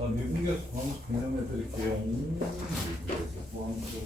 자, 미분계수 방수 개념해 드릴게요. 미분계수 방수.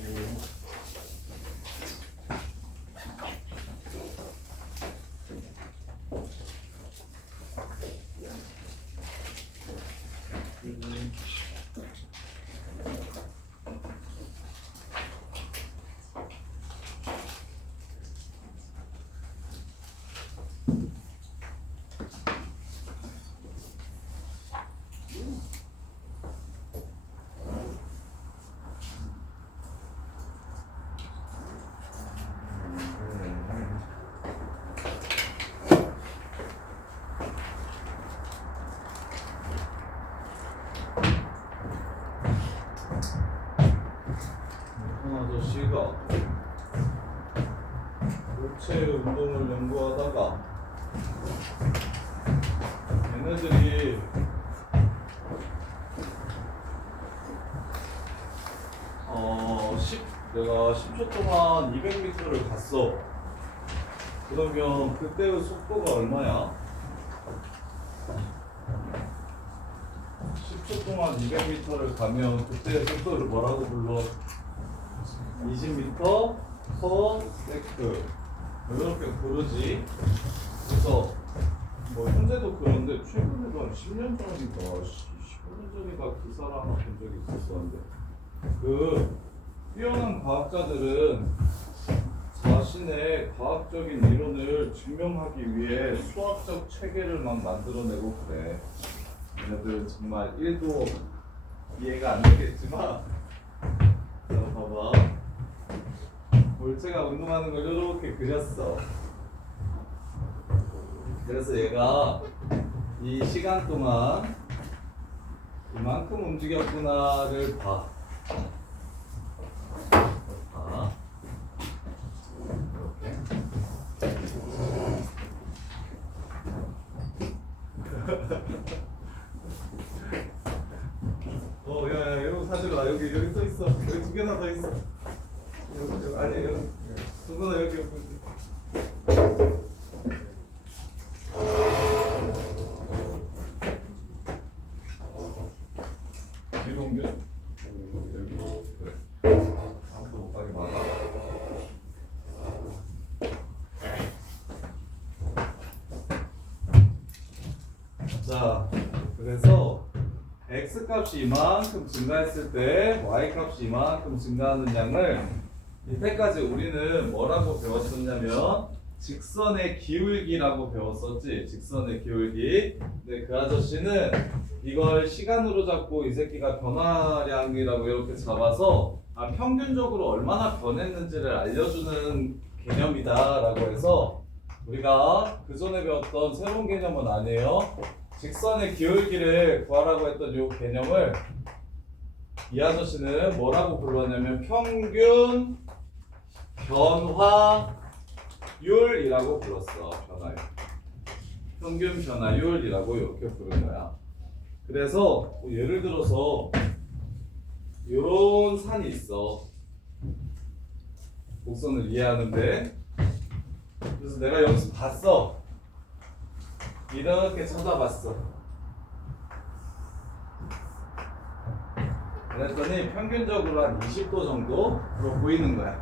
아저씨가 물체 운동을 연구하다가 얘네들이 내가 10초 동안 200m를 갔어. 그러면 그때의 속도가 얼마야? 10초 동안 200m를 가면 그때의 속도를 뭐라고 불러? 20m per second 이렇게 부르지. 그래서 뭐 현재도 그런데 최근에도 한 10년 전인가 15년 전인가 기사를 하나 본 적이 있었었는데 그 뛰어난 과학자들은 자신의 과학적인 이론을 증명하기 위해 수학적 체계를 막 만들어내고 그래. 얘네들은 정말 1도 이해가 안 되겠지만 자 봐봐. 물체가 운동하는 걸 이렇게 그렸어. 그래서 얘가 이 시간 동안 이만큼 움직였구나를 봐. 이렇게. 야야 이러고 사지마. 여기 또 있어. 여기 두 개나 더 있어. 여기, 아니 여기 누구나 여기. 뒤로 옮겨. 여기 그래. 아무도 못 가게 막아. 자, 그래서 x 값이 이만큼 증가했을 때 y 값이 이만큼 증가하는 양을 이때까지 우리는 뭐라고 배웠었냐면 직선의 기울기라고 배웠었지. 직선의 기울기. 근데 그 아저씨는 이걸 시간으로 잡고 이 새끼가 변화량이라고 이렇게 잡아서 평균적으로 얼마나 변했는지를 알려주는 개념이다라고 해서 우리가 그 전에 배웠던 새로운 개념은 아니에요. 직선의 기울기를 구하라고 했던 이 개념을 이 아저씨는 뭐라고 불렀냐면 평균 변화율이라고 불렀어. 변화율. 평균 변화율이라고 이렇게 부른 거야. 그래서 예를 들어서 이런 산이 있어. 곡선을 이해하는데 그래서 내가 여기서 봤어. 이렇게 쳐다봤어. 그랬더니 평균적으로 한 20도 정도로 보이는 거야.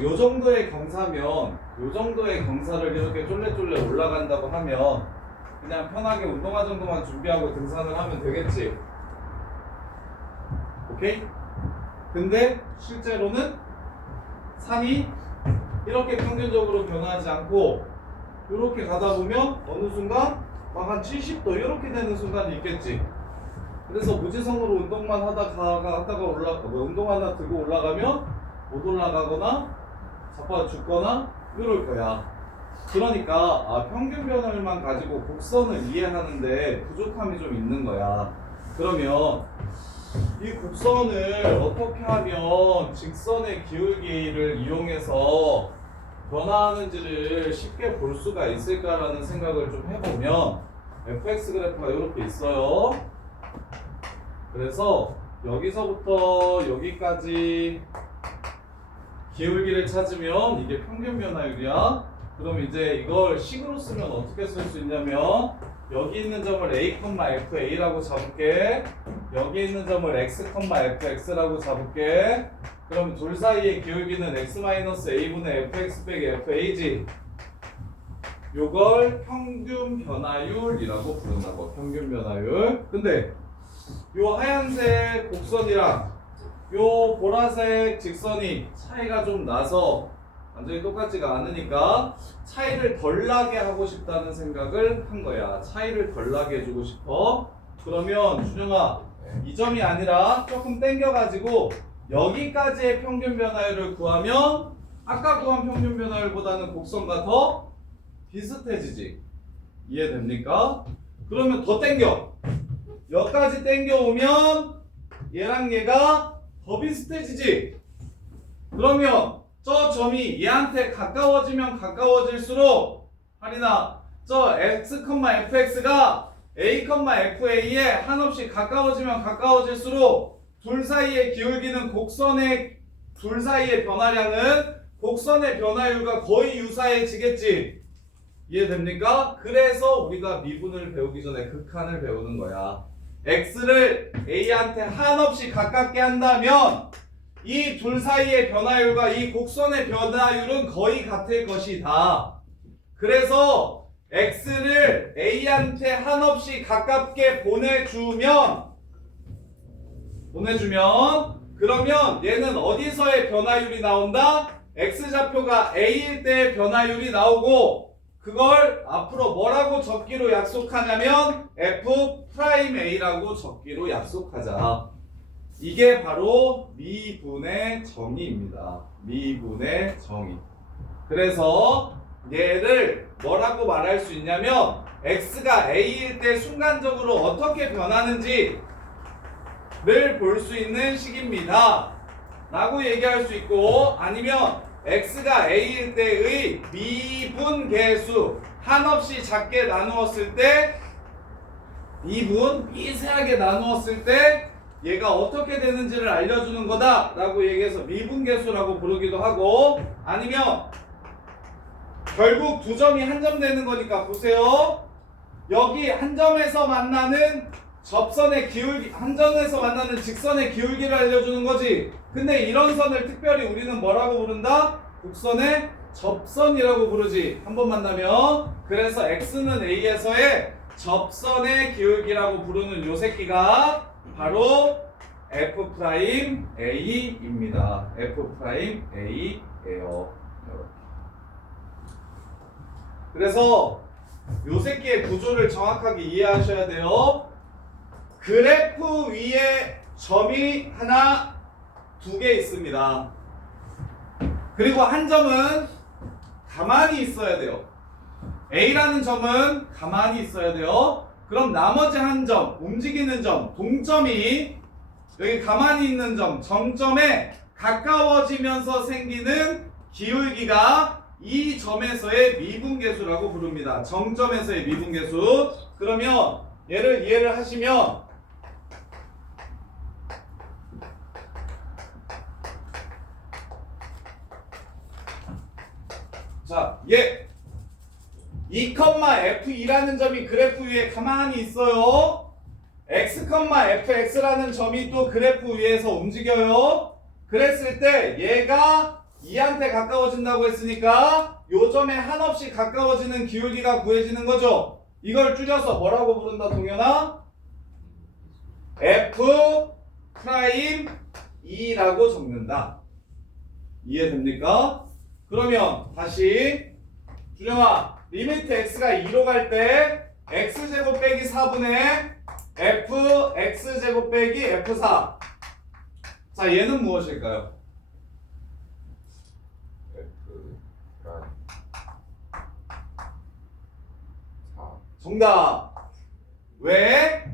요 정도의 경사면, 요 정도의 경사를 이렇게 쫄래쫄래 올라간다고 하면 그냥 편하게 운동화 정도만 준비하고 등산을 하면 되겠지. 오케이? 근데 실제로는 산이 이렇게 평균적으로 변화하지 않고 이렇게 가다 보면 어느 순간 막 한 70도 이렇게 되는 순간이 있겠지. 그래서 무지성으로 운동만 하다가 운동 하나 들고 올라가면 못 올라가거나 자빠져 죽거나 이럴 거야. 그러니까 평균 변화율만 가지고 곡선을 이해하는데 부족함이 좀 있는 거야. 그러면 이 곡선을 어떻게 하면 직선의 기울기를 이용해서 변화하는지를 쉽게 볼 수가 있을까라는 생각을 좀 해보면 fx 그래프가 이렇게 있어요. 그래서 여기서부터 여기까지 기울기를 찾으면 이게 평균 변화율이야. 그럼 이제 이걸 식으로 쓰면 어떻게 쓸 수 있냐면 여기 있는 점을 a, fa라고 잡을게. 여기 있는 점을 x, fx라고 잡을게. 그럼 둘 사이의 기울기는 x-a분의 fx 빼기 fa지. 요걸 평균 변화율이라고 부른다고. 평균 변화율. 근데 요 하얀색 곡선이랑 요 보라색 직선이 차이가 좀 나서 완전히 똑같지가 않으니까 차이를 덜 나게 하고 싶다는 생각을 한 거야. 차이를 덜 나게 해주고 싶어. 그러면 준영아, 이 점이 아니라 조금 당겨가지고 여기까지의 평균 변화율을 구하면 아까 구한 평균 변화율보다는 곡선과 더 비슷해지지. 이해됩니까? 그러면 더 당겨. 여기까지 당겨오면 얘랑 얘가 더 비슷해지지. 그러면 저 점이 얘한테 가까워지면 가까워질수록 할인아, 저 x, fx가 a, fa에 한없이 가까워지면 가까워질수록 둘 사이의 기울기는 둘 사이의 변화량은 곡선의 변화율과 거의 유사해지겠지. 이해됩니까? 그래서 우리가 미분을 배우기 전에 극한을 배우는 거야. x를 a한테 한없이 가깝게 한다면 이 둘 사이의 변화율과 이 곡선의 변화율은 거의 같을 것이다. 그래서 x를 a한테 한없이 가깝게 보내주면 그러면 얘는 어디서의 변화율이 나온다? x좌표가 a일 때의 변화율이 나오고 그걸 앞으로 뭐라고 적기로 약속하냐면 f'a라고 적기로 약속하자. 이게 바로 미분의 정의입니다. 미분의 정의. 그래서 얘를 뭐라고 말할 수 있냐면 x가 a일 때 순간적으로 어떻게 변하는지를 볼 수 있는 식입니다. 라고 얘기할 수 있고 아니면 x가 a일 때의 미분계수 한없이 작게 나누었을 때 미세하게 나누었을 때 얘가 어떻게 되는지를 알려주는 거다 라고 얘기해서 미분계수라고 부르기도 하고 아니면 결국 두 점이 한 점 되는 거니까 보세요. 여기 한 점에서 만나는 접선의 기울기, 한 점에서 만나는 직선의 기울기를 알려주는 거지. 근데 이런 선을 특별히 우리는 뭐라고 부른다? 곡선의 접선이라고 부르지. 한 번 만나면. 그래서 x는 a에서의 접선의 기울기라고 부르는 요 새끼가 바로 f'a입니다. f'a예요. 그래서 요 새끼의 구조를 정확하게 이해하셔야 돼요. 그래프 위에 점이 하나, 두 개 있습니다. 그리고 한 점은 가만히 있어야 돼요. A라는 점은 가만히 있어야 돼요. 그럼 나머지 한 점, 움직이는 점, 동점이 여기 가만히 있는 점, 정점에 가까워지면서 생기는 기울기가 이 점에서의 미분계수라고 부릅니다. 정점에서의 미분계수. 그러면 얘를 이해를 하시면 자, 얘 2,f2라는 점이 그래프 위에 가만히 있어요. x, fx라는 점이 또 그래프 위에서 움직여요. 그랬을 때 얘가 2한테 가까워진다고 했으니까 요 점에 한없이 가까워지는 기울기가 구해지는 거죠. 이걸 줄여서 뭐라고 부른다 동현아? f'E라고 적는다. 이해됩니까? 그러면 다시 준영아, 리미트 x가 2로 갈 때 x제곱 빼기 4분의 fx제곱 빼기 f4. 자, 얘는 무엇일까요? 정답. 왜?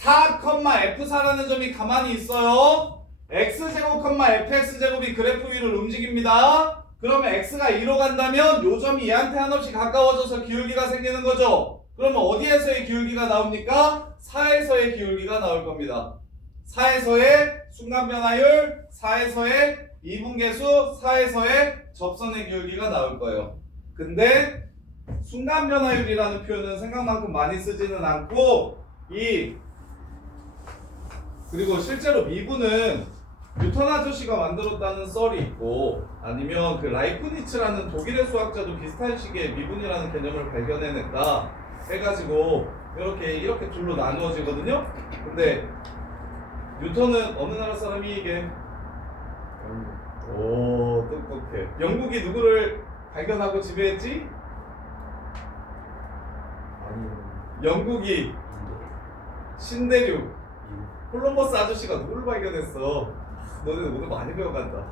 4,f4라는 점이 가만히 있어요. x제곱, fx제곱이 그래프 위를 움직입니다. 그러면 x가 2로 간다면 요 점이 얘한테 한없이 가까워져서 기울기가 생기는 거죠. 그러면 어디에서의 기울기가 나옵니까? 4에서의 기울기가 나올 겁니다. 4에서의 순간변화율, 4에서의 미분계수, 4에서의 접선의 기울기가 나올 거예요. 근데 순간 변화율이라는 표현은 생각만큼 많이 쓰지는 않고 그리고 실제로 미분은 뉴턴 아저씨가 만들었다는 썰이 있고 아니면 그 라이프니츠라는 독일의 수학자도 비슷한 시기에 미분이라는 개념을 발견해냈다 해가지고 이렇게 둘로 나누어지거든요. 근데 뉴턴은 어느 나라 사람이 이게? 오, 똑똑해. 영국이 누구를 발견하고 지배했지? 영국이 신대륙 콜럼버스 아저씨가 누구를 발견했어? 너네 오늘 많이 배워간다.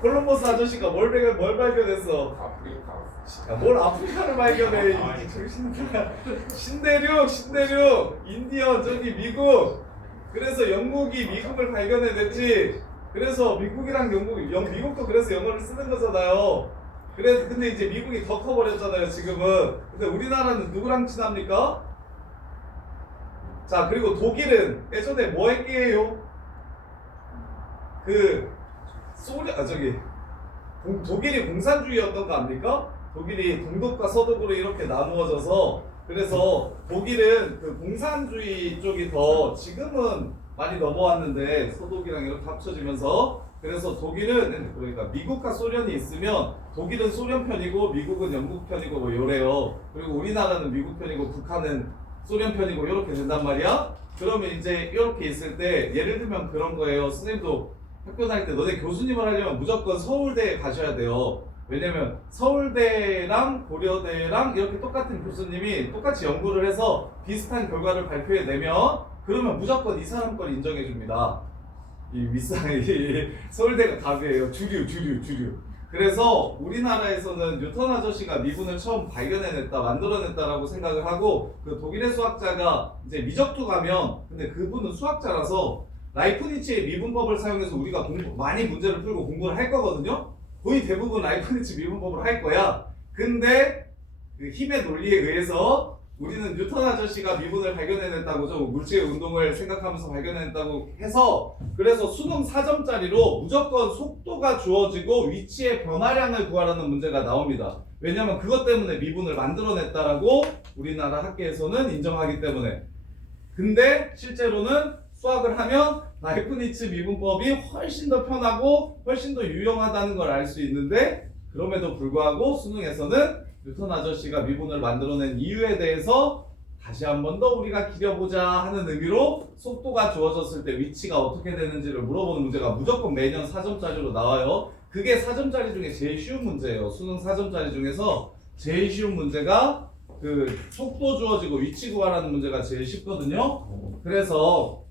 콜럼버스 아저씨가 뭘 발견했어? 아프리카. 뭘 아프리카를 발견해? 신대륙 인디언 저기 미국. 그래서 영국이 미국을 발견해냈지. 그래서 미국이랑 미국도 그래서 영어를 쓰는 거잖아요. 근데 이제 미국이 더 커버렸잖아요 지금은. 근데 우리나라는 누구랑 친합니까? 자, 그리고 독일은 예전에 뭐 했게요? 독일이 공산주의였던 거 압니까? 독일이 동독과 서독으로 이렇게 나누어져서 그래서 독일은 그 공산주의 쪽이 더 지금은 많이 넘어왔는데 서독이랑 이렇게 합쳐지면서 그래서 독일은 그러니까 미국과 소련이 있으면 독일은 소련 편이고 미국은 영국 편이고 뭐 요래요. 그리고 우리나라는 미국 편이고 북한은 소련 편이고 이렇게 된단 말이야. 그러면 이제 이렇게 있을 때 예를 들면 그런 거예요. 선생님도 학교 다닐 때 너네 교수님을 하려면 무조건 서울대에 가셔야 돼요. 왜냐면 서울대랑 고려대랑 이렇게 똑같은 교수님이 똑같이 연구를 해서 비슷한 결과를 발표해내면 그러면 무조건 이 사람 걸 인정해 줍니다. 이 윗사람이 서울대가 답이에요. 주류. 그래서 우리나라에서는 뉴턴 아저씨가 미분을 처음 발견해냈다, 만들어냈다라고 생각을 하고 그 독일의 수학자가 이제 미적두 가면 근데 그분은 수학자라서 라이프니츠의 미분법을 사용해서 우리가 많이 문제를 풀고 공부를 할 거거든요. 거의 대부분 라이프니츠 미분법을 할 거야. 근데 그 힘의 논리에 의해서 우리는 뉴턴 아저씨가 미분을 발견해냈다고 좀 물질의 운동을 생각하면서 발견해냈다고 해서 그래서 수능 4점짜리로 무조건 속도가 주어지고 위치의 변화량을 구하라는 문제가 나옵니다. 왜냐하면 그것 때문에 미분을 만들어냈다라고 우리나라 학계에서는 인정하기 때문에. 근데 실제로는 수학을 하면 라이프니츠 미분법이 훨씬 더 편하고 훨씬 더 유용하다는 걸 알 수 있는데 그럼에도 불구하고 수능에서는 뉴턴 아저씨가 미분을 만들어낸 이유에 대해서 다시 한 번 더 우리가 기려보자 하는 의미로 속도가 주어졌을 때 위치가 어떻게 되는지를 물어보는 문제가 무조건 매년 4점짜리로 나와요. 그게 4점짜리 중에 제일 쉬운 문제예요. 수능 4점짜리 중에서 제일 쉬운 문제가 그 속도 주어지고 위치 구하라는 문제가 제일 쉽거든요. 그래서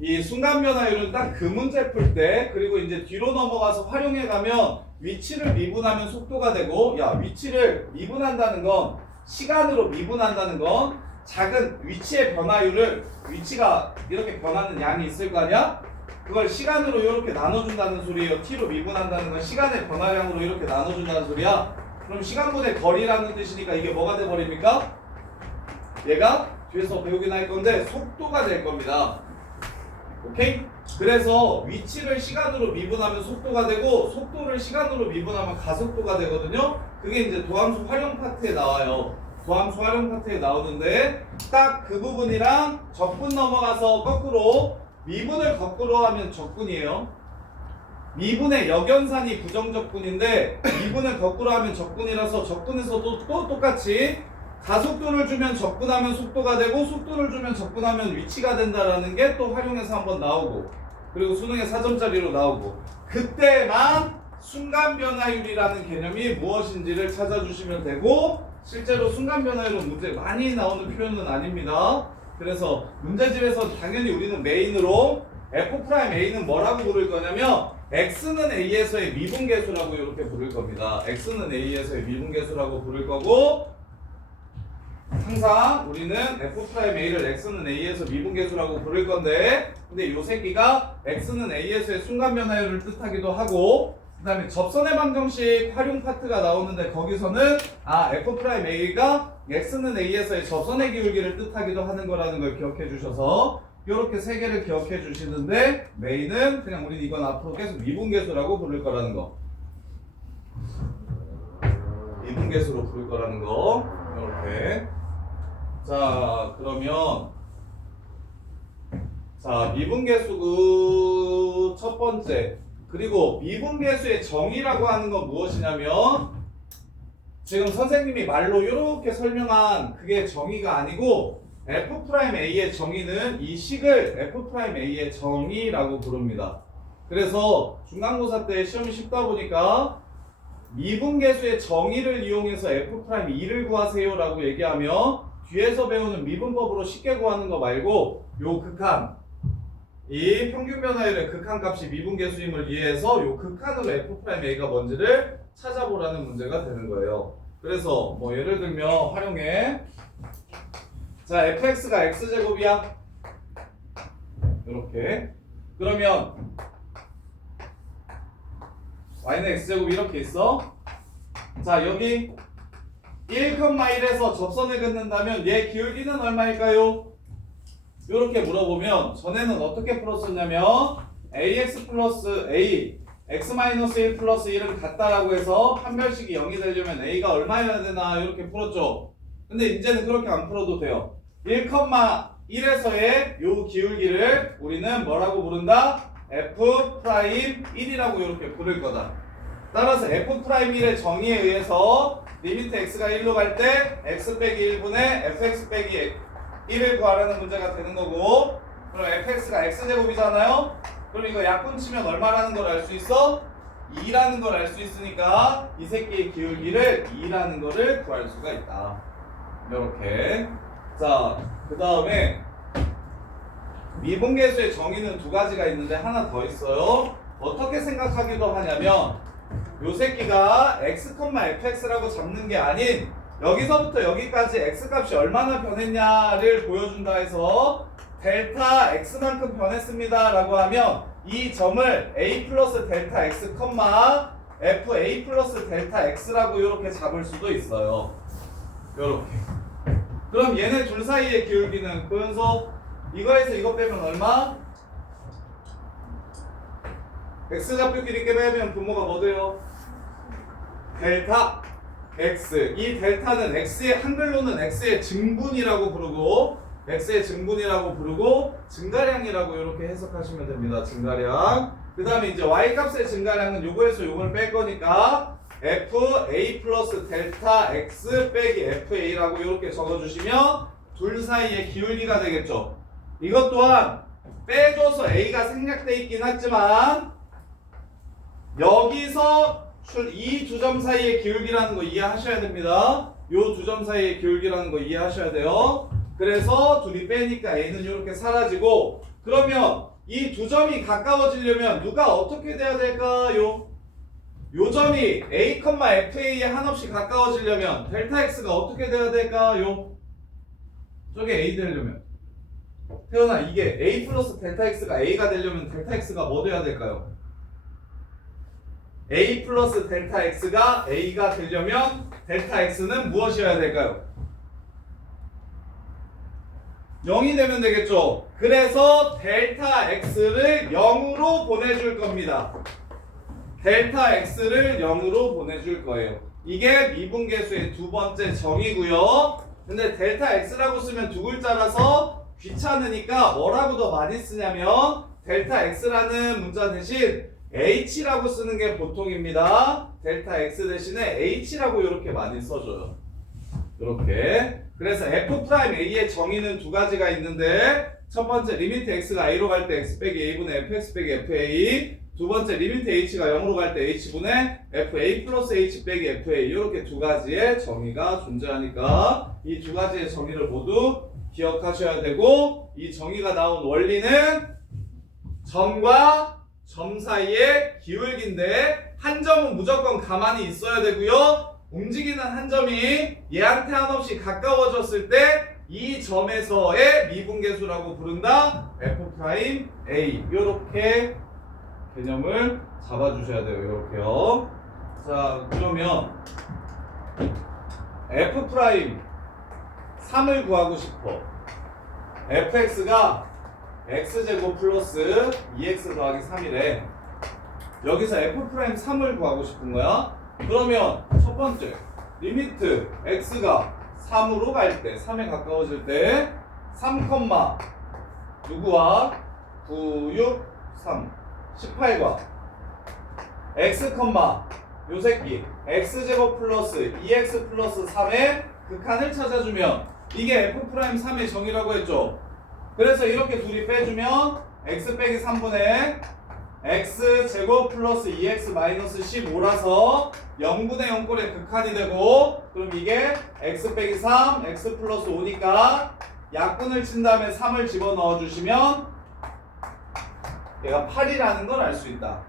이 순간 변화율은 딱 그 문제 풀 때 그리고 이제 뒤로 넘어가서 활용해 가면 위치를 미분하면 속도가 되고 위치를 미분한다는 건 시간으로 미분한다는 건 작은 위치의 변화율을 위치가 이렇게 변하는 양이 있을 거 아니야? 그걸 시간으로 이렇게 나눠준다는 소리예요. t로 미분한다는 건 시간의 변화량으로 이렇게 나눠준다는 소리야. 그럼 시간분의 거리라는 뜻이니까 이게 뭐가 돼버립니까? 얘가 뒤에서 배우긴 할 건데 속도가 될 겁니다. 오케이? 그래서 위치를 시간으로 미분하면 속도가 되고 속도를 시간으로 미분하면 가속도가 되거든요. 그게 이제 도함수 활용 파트에 나와요. 도함수 활용 파트에 나오는데 딱 그 부분이랑 적분 넘어가서 거꾸로 미분을 거꾸로 하면 적분이에요. 미분의 역연산이 부정적분인데 미분을 거꾸로 하면 적분이라서 적분에서도 또 똑같이 가속도를 주면 적분하면 속도가 되고 속도를 주면 적분하면 위치가 된다라는 게 또 활용해서 한번 나오고 그리고 수능에 4점짜리로 나오고 그때만 순간 변화율이라는 개념이 무엇인지를 찾아주시면 되고 실제로 순간 변화율은 문제 많이 나오는 표현은 아닙니다. 그래서 문제집에서 당연히 우리는 메인으로 F'A는 뭐라고 부를 거냐면 X는 A에서의 미분계수라고 이렇게 부를 겁니다. X는 A에서의 미분계수라고 부를 거고 항상 우리는 F'A를 X는 A에서 미분계수라고 부를 건데 근데 요 새끼가 X는 A에서의 순간 변화율을 뜻하기도 하고 그 다음에 접선의 방정식 활용 파트가 나오는데 거기서는 F'A가 X는 A에서의 접선의 기울기를 뜻하기도 하는 거라는 걸 기억해 주셔서 이렇게 세 개를 기억해 주시는데 메인은 그냥 우린 이건 앞으로 계속 미분계수라고 부를 거라는 거. 미분계수로 부를 거라는 거. 이렇게. 자, 그러면 자, 미분계수 첫 번째. 그리고 미분계수의 정의라고 하는 건 무엇이냐면 지금 선생님이 말로 이렇게 설명한 그게 정의가 아니고 F'A의 정의는 이 식을 F'A의 정의라고 부릅니다. 그래서 중간고사 때 시험이 쉽다 보니까 미분계수의 정의를 이용해서 F'2를 구하세요 라고 얘기하면 뒤에서 배우는 미분법으로 쉽게 구하는 거 말고 요 극한, 이 평균 변화율의 극한값이 미분계수임을 이해해서 요 극한으로 F'A가 뭔지를 찾아보라는 문제가 되는 거예요. 그래서 뭐 예를 들면 활용해. 자, fx가 x제곱이야. 이렇게. 그러면 y는 x제곱 이렇게 있어. 자, 여기 1,1에서 접선을 긋는다면 얘 기울기는 얼마일까요? 이렇게 물어보면 전에는 어떻게 풀었었냐면 ax 플러스 a x-1 플러스 1은 같다라고 해서 판별식이 0이 되려면 a가 얼마여야 되나 이렇게 풀었죠. 근데 이제는 그렇게 안 풀어도 돼요. 1,1에서의 요 기울기를 우리는 뭐라고 부른다? F'1이라고 이렇게 부를 거다. 따라서 F'1의 정의에 의해서 리미트 x가 1로 갈 때 x 빼기 1분의 fx 빼기 1을 구하라는 문제가 되는 거고, 그럼 fx가 x제곱이잖아요? 그럼 이거 약분 치면 얼마라는 걸 알 수 있어? 2라는 걸 알 수 있으니까 이 새끼의 기울기를 2라는 거를 구할 수가 있다. 이렇게. 자, 그 다음에 미분계수의 정의는 두 가지가 있는데 하나 더 있어요. 어떻게 생각하기도 하냐면 요 새끼가 x, fx라고 잡는 게 아닌 여기서부터 여기까지 x값이 얼마나 변했냐를 보여준다 해서 델타 x만큼 변했습니다 라고 하면 이 점을 a 플러스 델타 x, fa 플러스 델타 x라고 이렇게 잡을 수도 있어요. 요렇게. 그럼 얘네 둘 사이의 기울기는 고연소 이거에서 이거 빼면 얼마? x좌표 길이 빼면 분모가 뭐 돼요? 델타 x. 이 델타는 x의 한글로는 x의 증분이라고 부르고 증가량이라고 이렇게 해석하시면 됩니다. 증가량. 그 다음에 이제 y 값의 증가량은 요거에서 요걸 뺄 거니까 fa 플러스 델타 x 빼기 fa라고 이렇게 적어주시면 둘 사이의 기울기가 되겠죠. 이것 또한 빼줘서 a가 생략돼 있긴 하지만 여기서 이 두 점 사이의 기울기라는 거 이해하셔야 됩니다. 요 두 점 사이의 기울기라는 거 이해하셔야 돼요. 그래서 둘이 빼니까 a는 이렇게 사라지고, 그러면 이 두 점이 가까워지려면 누가 어떻게 돼야 될까요? 요 점이 a, fa에 한없이 가까워지려면 델타 x가 어떻게 돼야 될까요? 저게 a 되려면 태연아, 이게 a 플러스 델타 x가 a가 되려면 델타 x가 뭐 돼야 될까요? a 플러스 델타 x가 a가 되려면 델타 x는 무엇이어야 될까요? 0이 되면 되겠죠. 그래서 델타 x를 0으로 보내줄 겁니다. 델타 x를 0으로 보내줄 거예요. 이게 미분계수의 두 번째 정의고요. 근데 델타 x라고 쓰면 두 글자라서 귀찮으니까 뭐라고 더 많이 쓰냐면 델타 x라는 문자 대신 h라고 쓰는 게 보통입니다. 델타 x 대신에 h라고 이렇게 많이 써줘요. 이렇게. 그래서 F'A의 정의는 두 가지가 있는데 첫 번째 리미트 x가 a로 갈 때 x 빼기 a분의 fx 빼기 fa, 두 번째 리미트 h가 0으로 갈 때 h분의 fa 플러스 h 빼기 fa, 이렇게 두 가지의 정의가 존재하니까 이 두 가지의 정의를 모두 기억하셔야 되고, 이 정의가 나온 원리는 점과 점 사이의 기울기인데 한 점은 무조건 가만히 있어야 되고요. 움직이는 한 점이 얘한테 한없이 가까워졌을 때 이 점에서의 미분계수라고 부른다. F'A. 이렇게 개념을 잡아주셔야 돼요. 이렇게요. 자, 그러면 F'3을 구하고 싶어. fx가 x제곱 플러스 2x 더하기 3이래. 여기서 F'3을 구하고 싶은 거야. 그러면 첫 번째 리미트 x가 3으로 갈 때, 3에 가까워질 때 3, 누구와? 9, 6, 3, 18과 x, 요 새끼 x제곱 플러스 2x 플러스 3의 극한을 찾아주면 이게 f'3의 정의라고 했죠. 그래서 이렇게 둘이 빼주면 x 빼기 3분의 x제곱 플러스 2x 마이너스 15라서 0분의 0꼴의 극한이 되고, 그럼 이게 x 빼기 3, x 플러스 5니까 약분을 친 다음에 3을 집어넣어 주시면 얘가 8이라는 걸 알 수 있다.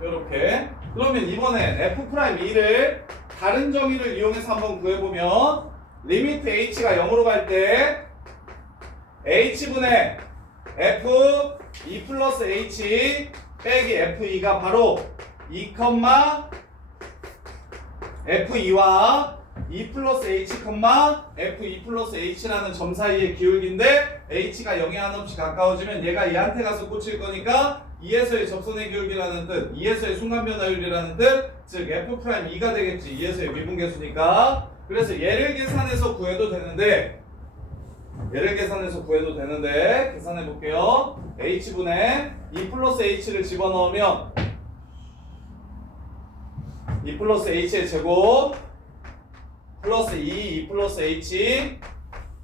이렇게. 그러면 이번엔 f'2를 다른 정의를 이용해서 한번 구해보면 리미트 h가 0으로 갈 때 h분의 f2 플러스 h 빼기 f2가 바로 2, f2와 2 플러스 h, f2 플러스 h라는 점 사이의 기울기인데 h가 0에 한없이 가까워지면 얘가 얘한테 가서 꽂힐 거니까 2에서의 접선의 기울기라는 뜻, 2에서의 순간변화율이라는 뜻, 즉 f'2가 되겠지. 2에서의 미분계수니까. 그래서 얘를 계산해서 구해도 되는데 계산해 볼게요. h분의 2 플러스 h를 집어넣으면 2 플러스 h의 제곱 플러스 2 플러스 h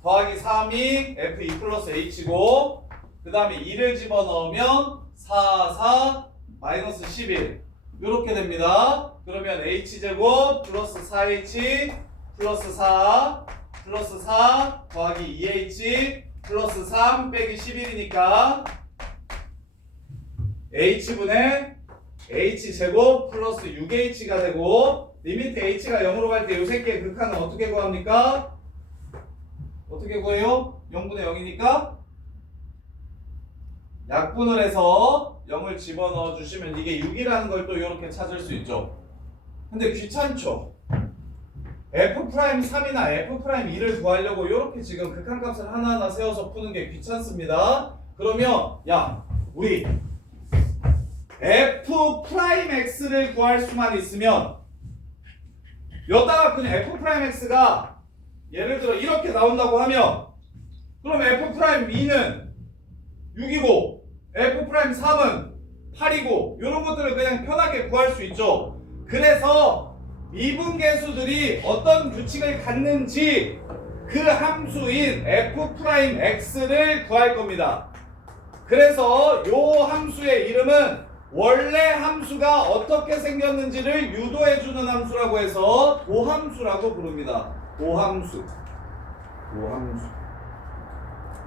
더하기 3이 f2 플러스 h고, 그 다음에 2를 집어넣으면 4 마이너스 11 이렇게 됩니다. 그러면 h제곱 플러스 4h 플러스 4 플러스 4 더하기 2h 플러스 3 빼기 11이니까 h분의 h제곱 플러스 6h가 되고, 리미트 h가 0으로 갈 때 요 새끼의 극한은 어떻게 구합니까? 어떻게 구해요? 0분의 0이니까 약분을 해서 0을 집어넣어 주시면 이게 6이라는 걸 또 이렇게 찾을 수 있죠. 근데 귀찮죠? f'3이나 f'2를 구하려고 이렇게 지금 극한값을 하나하나 세워서 푸는 게 귀찮습니다. 그러면 야, 우리 f'x를 구할 수만 있으면 여기다가 그냥 f'x가 예를 들어 이렇게 나온다고 하면, 그럼 f'2는 6이고 f'3은 8이고 이런 것들을 그냥 편하게 구할 수 있죠. 그래서 미분계수들이 어떤 규칙을 갖는지 그 함수인 f'x를 구할 겁니다. 그래서 요 함수의 이름은 원래 함수가 어떻게 생겼는지를 유도해주는 함수라고 해서 도함수라고 부릅니다. 도함수.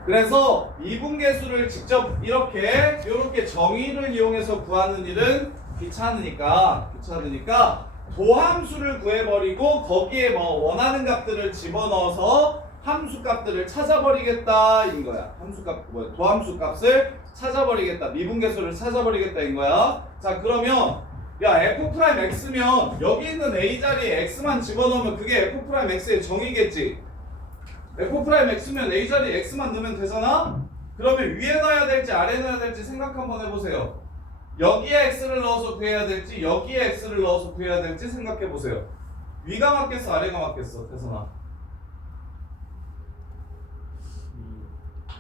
그래서 미분계수를 직접 이렇게 정의를 이용해서 구하는 일은 귀찮으니까 도함수를 구해버리고 거기에 뭐 원하는 값들을 집어넣어서 함수 값들을 찾아버리겠다 인 거야. 도함수 값을 찾아버리겠다, 미분계수를 찾아버리겠다 인 거야. 자, 그러면 야, f'x면 여기 있는 a 자리에 x만 집어넣으면 그게 f'x의 정의겠지. f'x면 a 자리에 x만 넣으면 되잖아? 그러면 위에 넣어야 될지 아래에 넣어야 될지 생각 한번 해보세요. 여기에 x를 넣어서 구해야 될지 여기에 x를 넣어서 구해야 될지 생각해 보세요. 위가 맞겠어 아래가 맞겠어 태선아?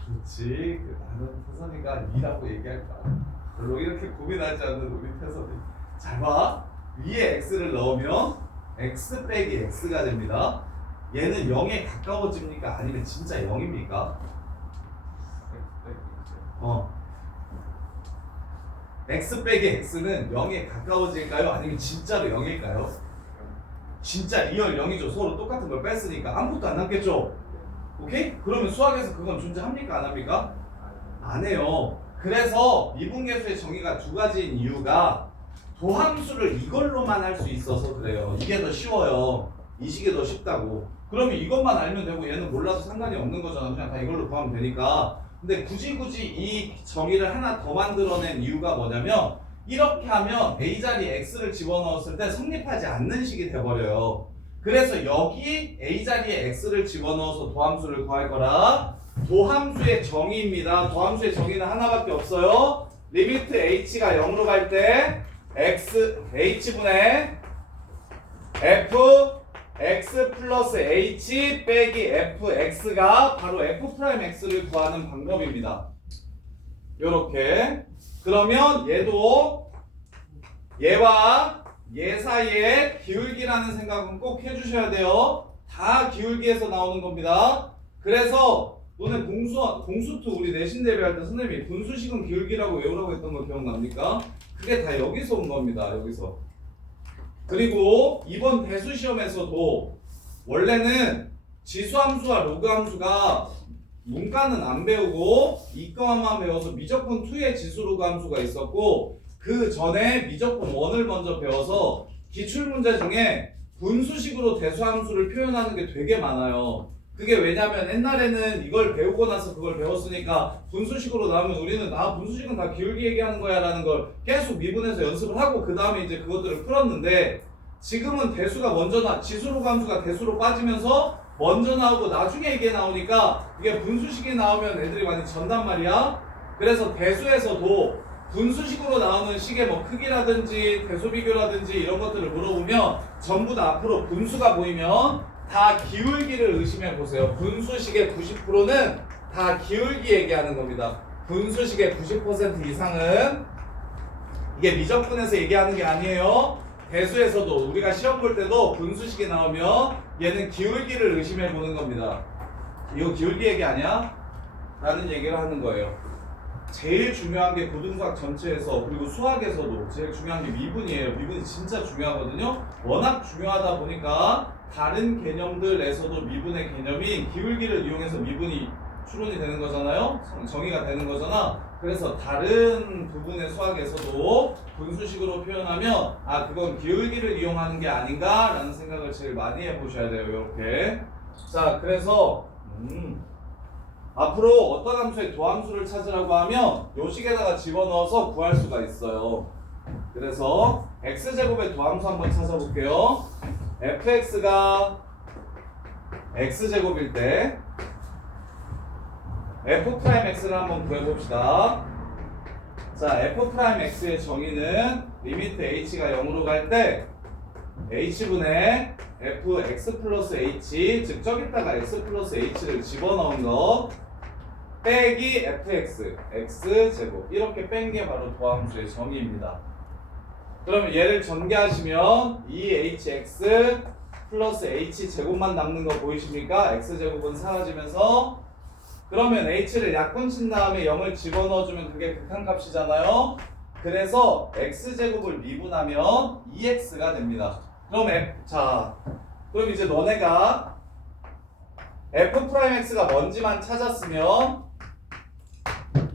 그렇지. 나는 태선이가 2라고 얘기할까? 별로 이렇게 고민하지 않는 우리 태선이. 잘 봐. 위에 x를 넣으면 x 빼기 x가 됩니다. 얘는 0에 가까워집니까? 아니면 진짜 0입니까? x 빼기 x는 0에 가까워질까요? 아니면 진짜로 0일까요? 진짜 리얼 0이죠. 서로 똑같은 걸 뺐으니까 아무것도 안 남겠죠? 오케이? 그러면 수학에서 그건 존재합니까? 안 합니까? 안 해요. 그래서 미분계수의 정의가 두 가지인 이유가 도함수를 이걸로만 할 수 있어서 그래요. 이게 더 쉬워요. 이 식이 더 쉽다고. 그러면 이것만 알면 되고 얘는 몰라도 상관이 없는 거잖아. 그냥 다 이걸로 구하면 되니까. 근데 굳이 이 정의를 하나 더 만들어낸 이유가 뭐냐면 이렇게 하면 a 자리에 x를 집어넣었을 때 성립하지 않는 식이 돼버려요. 그래서 여기 a 자리에 x를 집어넣어서 도함수를 구할 거라 도함수의 정의입니다. 도함수의 정의는 하나밖에 없어요. 리미트 h가 0으로 갈 때 h분의 f x 플러스 h 빼기 fx가 바로 f 프라임 x를 구하는 방법입니다. 요렇게. 그러면 얘도 얘와 얘 사이에 기울기라는 생각은 꼭 해주셔야 돼요. 다 기울기에서 나오는 겁니다. 그래서 너네 공수투 우리 내신 대비할 때 선생님이 분수식은 기울기라고 외우라고 했던 거 기억납니까? 그게 다 여기서 온 겁니다. 여기서. 그리고 이번 대수 시험에서도 원래는 지수함수와 로그함수가 문과는 안 배우고 이과만 배워서 미적분 2의 지수 로그함수가 있었고 그 전에 미적분 1을 먼저 배워서 기출문제 중에 분수식으로 대수함수를 표현하는 게 되게 많아요. 그게 왜냐면 옛날에는 이걸 배우고 나서 그걸 배웠으니까 분수식으로 나오면 우리는 분수식은 다 기울기 얘기하는 거야 라는 걸 계속 미분해서 연습을 하고 그 다음에 이제 그것들을 풀었는데 지금은 대수가 먼저 지수로 함수가 대수로 빠지면서 먼저 나오고 나중에 이게 나오니까 이게 분수식이 나오면 애들이 많이 전단 말이야. 그래서 대수에서도 분수식으로 나오는 식의 뭐 크기라든지 대수 비교라든지 이런 것들을 물어보면 전부 다 앞으로 분수가 보이면 다 기울기를 의심해 보세요. 분수식의 90%는 다 기울기 얘기하는 겁니다. 분수식의 90% 이상은 이게 미적분에서 얘기하는 게 아니에요. 대수에서도 우리가 시험 볼 때도 분수식이 나오면 얘는 기울기를 의심해 보는 겁니다. 이거 기울기 얘기 아니야? 라는 얘기를 하는 거예요. 제일 중요한 게 고등수학 전체에서 그리고 수학에서도 제일 중요한 게 미분이에요. 미분이 진짜 중요하거든요. 워낙 중요하다 보니까 다른 개념들에서도 미분의 개념이 기울기를 이용해서 미분이 추론이 되는 거잖아요. 정의가 되는 거잖아. 그래서 다른 부분의 수학에서도 분수식으로 표현하면 그건 기울기를 이용하는 게 아닌가 라는 생각을 제일 많이 해보셔야 돼요. 이렇게. 자, 그래서 앞으로 어떤 함수의 도함수를 찾으라고 하면 요 식에다가 집어넣어서 구할 수가 있어요. 그래서 x제곱의 도함수 한번 찾아볼게요. fx가 x제곱일 때 f'x를 한번 구해봅시다. 자, f'x의 정의는 리미트 h가 0으로 갈 때 h분의 fx 플러스 h, 즉 저기다가 x 플러스 h를 집어넣은 거 빼기 fx, x제곱 이렇게 뺀 게 바로 도함수의 정의입니다. 그러면 얘를 전개하시면 2hx 플러스 h제곱만 남는 거 보이십니까? x제곱은 사라지면서 그러면 h를 약분 친 다음에 0을 집어넣어주면 그게 극한값이잖아요. 그래서 x제곱을 미분하면 2x가 됩니다. 그럼 이제 너네가 f'x가 뭔지만 찾았으면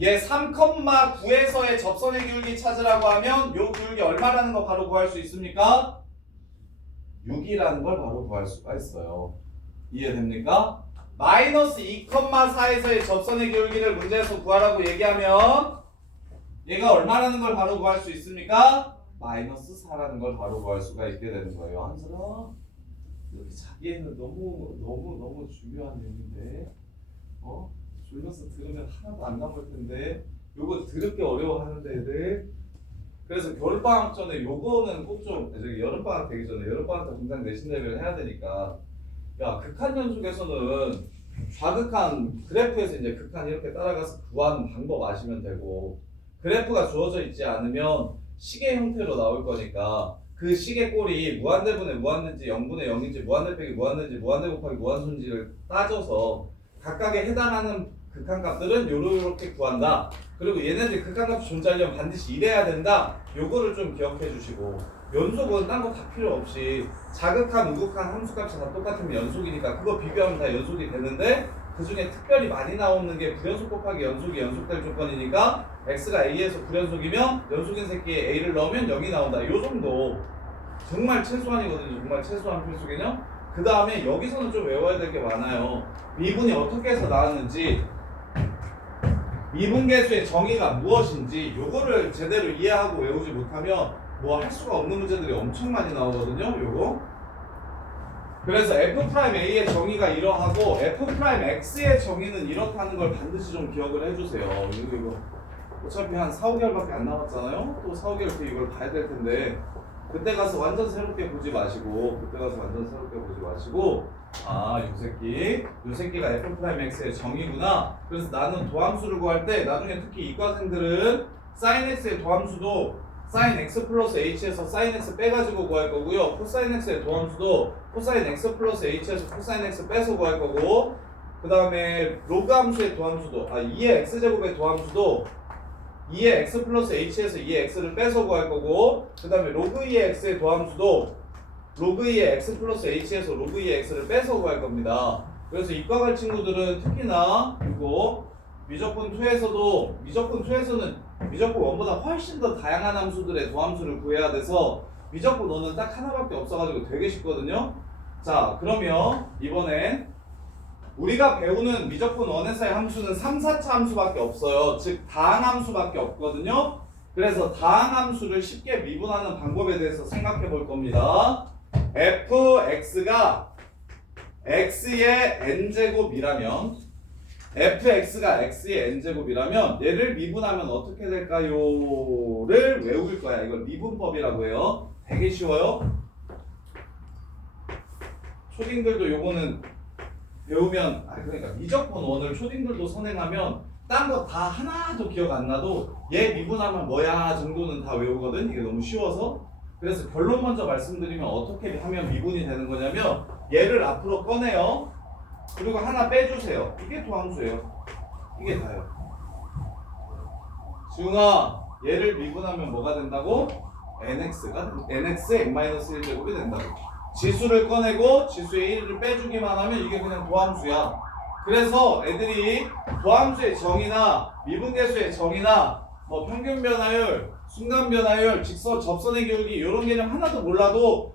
얘 3,9에서의 접선의 기울기 찾으라고 하면 요 기울기 얼마라는 거 바로 구할 수 있습니까? 6이라는 걸 바로 구할 수가 있어요. 이해됩니까? 마이너스 2,4에서의 접선의 기울기를 문제에서 구하라고 얘기하면 얘가 얼마라는 걸 바로 구할 수 있습니까? 마이너스 4라는 걸 바로 구할 수가 있게 되는 거예요. 한슬아, 이렇게 자기애는 너무 중요한 얘기인데 졸려서 들으면 하나도 안 남을 텐데 요거 드럽게 어려워하는데 애들. 그래서 겨울방학 전에 요거는 꼭 좀 여름방학 되기 전에 여름방학 때 공장 내신 대비를 해야 되니까 극한 연속에서는 좌극한 그래프에서 이제 극한 이렇게 따라가서 구하는 방법 아시면 되고 그래프가 주어져 있지 않으면 식의 형태로 나올 거니까 그 식의 꼴이 무한대분의 무한대인지 0분의 0인지 무한대 빼기 무한대인지 무한대 곱하기 무한순지를 따져서 각각에 해당하는 극한값들은 요렇게 구한다. 그리고 얘네들 극한값이 존재하려면 반드시 이래야 된다. 요거를 좀 기억해 주시고 연속은 딴 거 다 필요 없이 자극한, 우극한 함수값이 다 똑같으면 연속이니까 그거 비교하면 다 연속이 되는데 그 중에 특별히 많이 나오는 게 불연속 곱하기 연속이 연속될 조건이니까 x가 a에서 불연속이면 연속인 새끼에 a를 넣으면 0이 나온다. 요 정도 정말 최소한이거든요. 정말 최소한 필수 개념. 그 다음에 여기서는 좀 외워야 될 게 많아요. 미분이 어떻게 해서 나왔는지, 미분계수의 정의가 무엇인지 요거를 제대로 이해하고 외우지 못하면 뭐 할 수가 없는 문제들이 엄청 많이 나오거든요. 요거. 그래서 f'a의 정의가 이러하고 f'x의 정의는 이렇다는 걸 반드시 좀 기억을 해주세요. 이거 어차피 한 4, 5개월밖에 안 남았잖아요. 또 4, 5개월 뒤에 이걸 봐야 될 텐데 그때 가서 완전 새롭게 보지 마시고 요 새끼가 f'x의 정의구나. 그래서 나는 도함수를 구할 때 나중에 특히 이과생들은 sin x의 도함수도 sin x 플러스 h에서 sin x 빼가지고 구할 거고요. 코사인 x의 도함수도 코사인 x 플러스 h에서 코사인 x 빼서 구할 거고, 그 다음에 로그 함수의 도함수도 2의 x제곱의 도함수도 2의 x 플러스 h에서 2의 x를 빼서 구할 거고, 그 다음에 로그 2의 x의 도함수도 로그 2의 x 플러스 h에서 로그 2의 x를 빼서 구할 겁니다. 그래서 이과 갈 친구들은 특히나 이거 미적분 2에서는 미적분 1보다 훨씬 더 다양한 함수들의 도함수를 구해야 돼서 미적분 1은 딱 하나밖에 없어가지고 되게 쉽거든요. 자, 그러면 이번엔 우리가 배우는 미적분 1에서의 함수는 3, 4차 함수밖에 없어요. 즉 다항함수밖에 없거든요. 그래서 다항함수를 쉽게 미분하는 방법에 대해서 생각해 볼 겁니다. fx가 x의 n제곱이라면 fx가 x의 n제곱이라면 얘를 미분하면 어떻게 될까요?를 외울 거야. 이걸 미분법이라고 해요. 되게 쉬워요. 초딩들도 요거는 배우면 그러니까 미적분 1을 초딩들도 선행하면 딴 거 다 하나도 기억 안 나도 얘 미분하면 뭐야 정도는 다 외우거든. 이게 너무 쉬워서. 그래서 결론 먼저 말씀드리면 어떻게 하면 미분이 되는 거냐면 얘를 앞으로 꺼내요. 그리고 하나 빼주세요. 이게 도함수예요. 이게 다요. 지웅아, 얘를 미분하면 뭐가 된다고? nx가 nx n-1제곱이 된다고. 지수를 꺼내고 지수의 1을 빼주기만 하면 이게 그냥 도함수야. 그래서 애들이 도함수의 정의나 미분계수의 정의나 뭐 평균 변화율, 순간 변화율, 직선 접선의 기울기 이런 개념 하나도 몰라도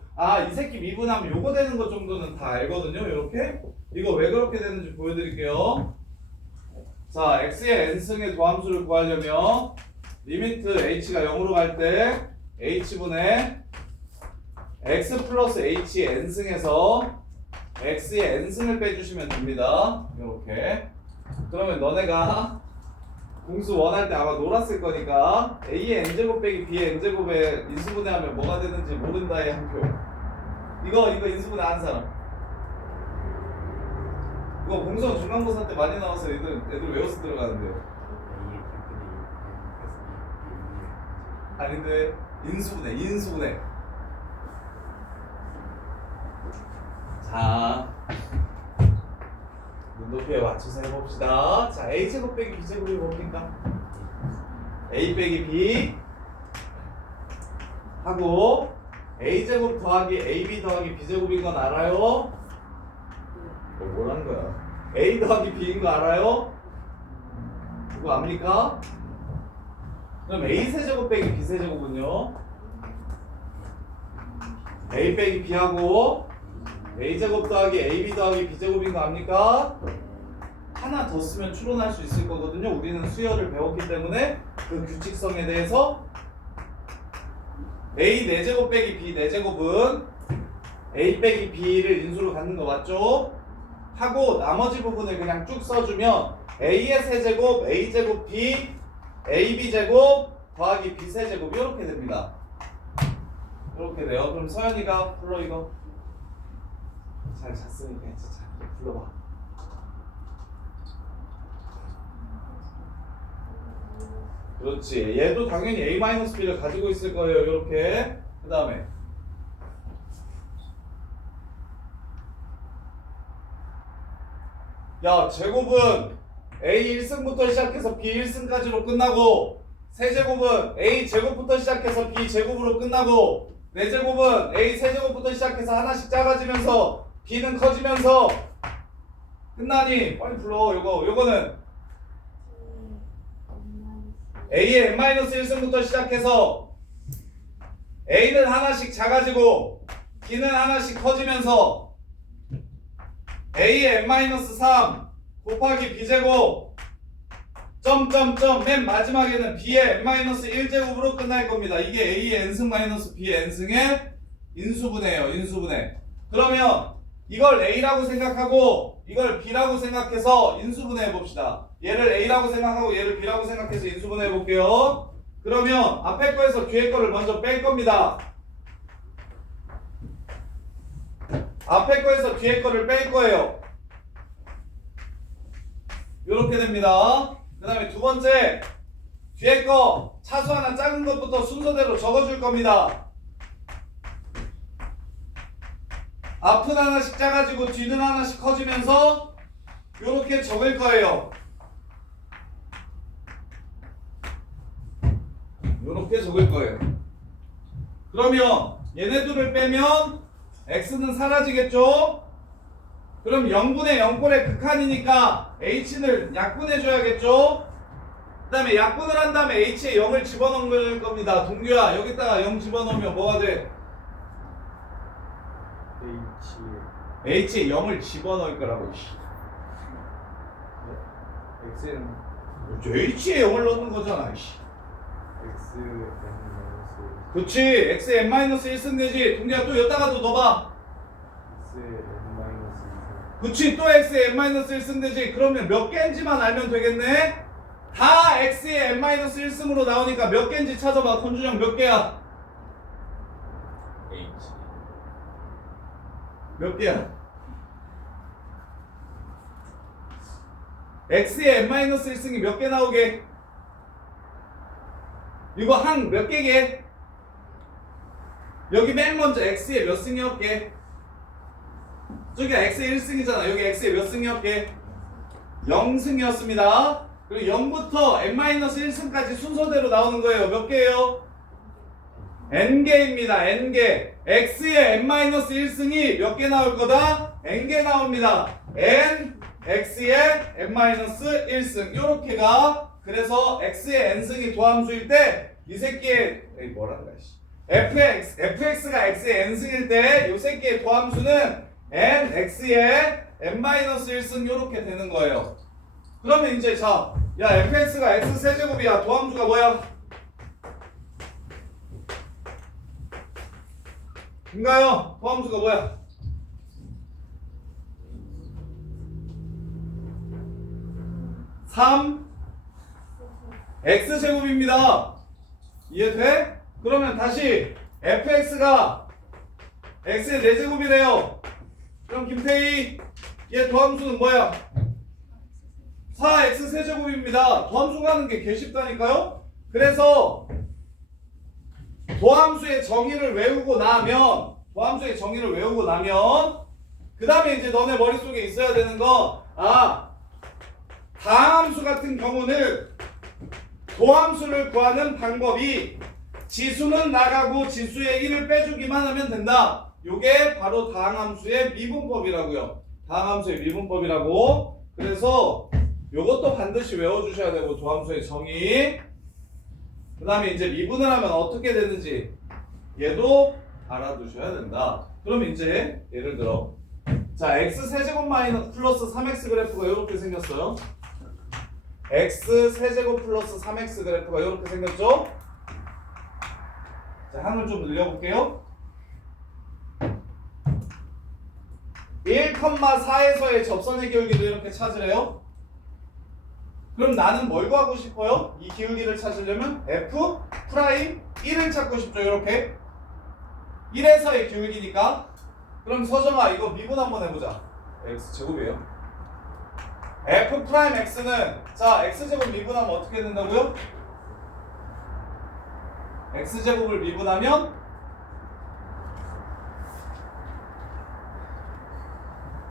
이 새끼 미분하면 요거 되는 것 정도는 다 알거든요. 이렇게 이거 왜 그렇게 되는지 보여드릴게요. 자, x의 n승의 도함수를 구하려면 리미트 h가 0으로 갈 때 h분의 x 플러스 h n승에서 x의 n승을 빼주시면 됩니다. 이렇게. 그러면 너네가 공수 원할 때 아마 놀았을 거니까 a의 n제곱 빼기 b의 n제곱에 인수분해하면 뭐가 되는지 모른다의 한 표. 이거 인수분해 한 사람. 이거 공수원 중간고사 때 많이 나와서 애들 외워서 들어가는데요. 아닌데 인수분해. 자, 눈높이에 맞춰서 해봅시다. 자, a제곱 빼기 b제곱이 뭡니까? a 빼기 b 하고 a제곱 더하기 ab 더하기 b제곱인 건 알아요? 뭐라는 거야? a 더하기 b인 거 알아요? 그거 압니까? 그럼 a 세제곱 빼기 b 세제곱은요? a 빼기 b하고 a제곱 더하기 ab 더하기 b제곱인 거 압니까? 하나 더 쓰면 추론할 수 있을 거거든요. 우리는 수열을 배웠기 때문에 그 규칙성에 대해서 a 4제곱 빼기 b 4제곱은 a 빼기 b를 인수로 갖는 거 맞죠? 하고 나머지 부분을 그냥 쭉 써주면 a의 세제곱, a제곱 b, ab제곱 더하기 b 세제곱 이렇게 됩니다. 이렇게 돼요. 그럼 서연이가 불러 이거. 잘 잤으니까 진짜 불러봐. 그렇지. 얘도 당연히 a-b를 가지고 있을 거예요. 이렇게. 그 다음에 야, 제곱은 a 1승부터 시작해서 b 1승까지로 끝나고 세제곱은 a 제곱부터 시작해서 b 제곱으로 끝나고 네 제곱은 a 세제곱부터 시작해서 하나씩 작아지면서 b는 커지면서 끝나니 빨리 불러. 요거는 a의 n-1승부터 시작해서 a는 하나씩 작아지고 b는 하나씩 커지면서 a의 n-3 곱하기 b제곱 점점점 맨 마지막에는 b의 n-1제곱으로 끝날 겁니다. 이게 a의 n승 마이너스 b의 n승의 인수분해예요. 인수분해. 그러면 이걸 a라고 생각하고 이걸 b라고 생각해서 인수분해 해봅시다. 얘를 a라고 생각하고 얘를 b라고 생각해서 인수분해 해볼게요. 그러면 앞에 거에서 뒤에 거를 먼저 뺄 겁니다. 앞에 거에서 뒤에 거를 뺄 거예요. 이렇게 됩니다. 그 다음에 두 번째, 뒤에 거 차수 하나 작은 것부터 순서대로 적어줄 겁니다. 앞은 하나씩 작아지고 뒤는 하나씩 커지면서 이렇게 적을 거예요. 이렇게 적을 거예요. 그러면 얘네들을 빼면 x는 사라지겠죠? 그럼 0분의 0꼴의 극한이니까 h는 약분해줘야겠죠? 그 다음에 약분을 한 다음에 h에 0을 집어넣을 겁니다. 동규야, 여기다가 0 집어넣으면 뭐가 돼? h에 0을 집어넣을 거라고. x는 h에 0을 넣는 거잖아. xn-1 그치, xn-1 되지. 동규야, 또 여기다가도 넣어봐. xn-2 그치, 또 xn-1 되지. 그러면 몇 개인지만 알면 되겠네. 다 x의 n-1승으로 나오니까 몇 개인지 찾아봐. 권준영 몇 개야? h 몇 개야? x의 n-1승이 몇 개 나오게? 이거 항 몇 개게? 여기 맨 먼저 x의 몇 승이었게? 저기가 x의 1승이잖아. 여기 x의 몇 승이었게? 0승이었습니다. 그리고 0부터 n-1승까지 순서대로 나오는 거예요. 몇 개예요? n개입니다. n개. x의 n-1승이 몇 개 나올 거다? n개 나옵니다. n, x의 n-1승. 요렇게가, 그래서 x의 n승이 도함수일 때 이 새끼의 뭐란다 fx가 x의 n승일 때 이 새끼의 도함수는 n, x의 n-1승 요렇게 되는 거예요. 그러면 이제 자, 야 fx가 x 세제곱이야. 도함수가 뭐야? 인가요? 도함수가 뭐야? 3 x제곱입니다. 이해돼? 그러면 다시 fx가 x의 4제곱이래요. 그럼 김태희, 얘 도함수는 뭐야? 4x 세제곱입니다. 도함수 가는 게 개 쉽다니까요? 그래서 도함수의 정의를 외우고 나면 그 다음에 이제 너네 머릿속에 있어야 되는 거, 다함수 같은 경우는 도함수를 구하는 방법이 지수는 나가고 지수의 1을 빼주기만 하면 된다. 요게 바로 다항함수의 미분법이라고요. 다항함수의 미분법이라고. 그래서 요것도 반드시 외워주셔야 되고, 도함수의 정의. 그 다음에 이제 미분을 하면 어떻게 되는지 얘도 알아두셔야 된다. 그럼 이제 예를 들어, 자, x 세제곱 마이너스 플러스 3x 그래프가 이렇게 생겼어요. x 세제곱 플러스 3x 그래프가 이렇게 생겼죠? 자, 항을 좀 늘려볼게요. 1,4에서의 접선의 기울기도 이렇게 찾으래요. 그럼 나는 뭘 구하고 싶어요? 이 기울기를 찾으려면 f 프라임 1을 찾고 싶죠. 이렇게 1에서의 기울기니까. 그럼 서정아, 이거 미분 한번 해보자. x 제곱이에요. f 프라임 x는, 자, x제곱 미분하면 어떻게 된다고요? x제곱을 미분하면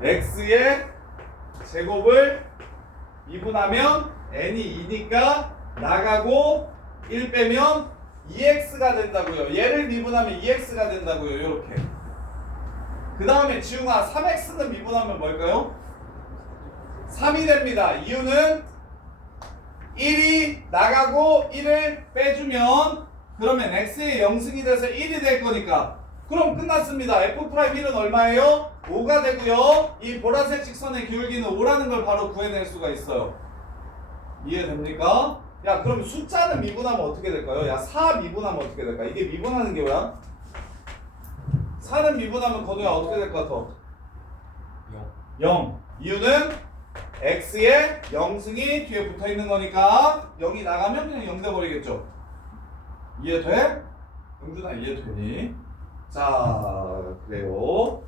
x의 제곱을 미분하면 n이 2니까 나가고 1 빼면 2x가 된다고요. 얘를 미분하면 2x가 된다고요. 이렇게. 그 다음에 지웅아, 3x는 미분하면 뭘까요? 3이 됩니다. 이유는 1이 나가고 1을 빼주면 그러면 x의 0승이 돼서 1이 될 거니까. 그럼 끝났습니다. f'1은 얼마예요? 5가 되고요. 이 보라색 직선의 기울기는 5라는 걸 바로 구해낼 수가 있어요. 이해됩니까? 야, 그럼 숫자는 미분하면 어떻게 될까요? 야, 4 미분하면 어떻게 될까? 이게 미분하는 게 뭐야? 4는 미분하면 건우야 어떻게 될 것 같아? 0. 이유는 x의 0승이 뒤에 붙어있는 거니까 0이 나가면 그냥 0 돼버리겠죠. 이해돼? 영준아, 이해되니? 자, 그래요.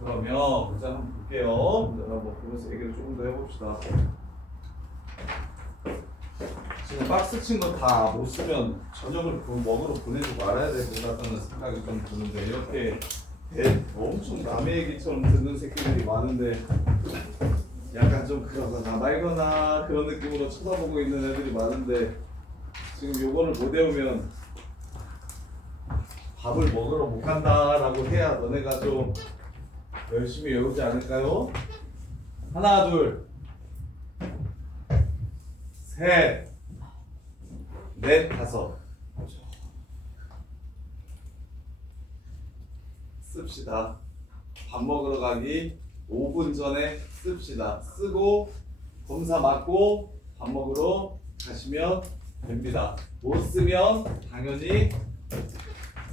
그러면 문제 한번 볼게요. 문제 한번 보면서 얘기를 조금 더 해봅시다. 지금 박스 친 거 다 못 쓰면 저녁을 먹으러 보내고 말아야 될 것 같다는 생각이 좀 드는데 이렇게 엄청 남의 얘기처럼 듣는 새끼들이 많은데 약간 좀 그러거나 말거나 그런 느낌으로 쳐다보고 있는 애들이 많은데 지금 요거를 못 외우면 밥을 먹으러 못 간다라고 해야 너네가 좀 열심히 외우지 않을까요? 하나, 둘, 셋, 넷, 다섯. 씁시다. 밥 먹으러 가기 5분 전에 씁시다. 쓰고 검사 맞고 밥 먹으러 가시면 됩니다. 못 쓰면 당연히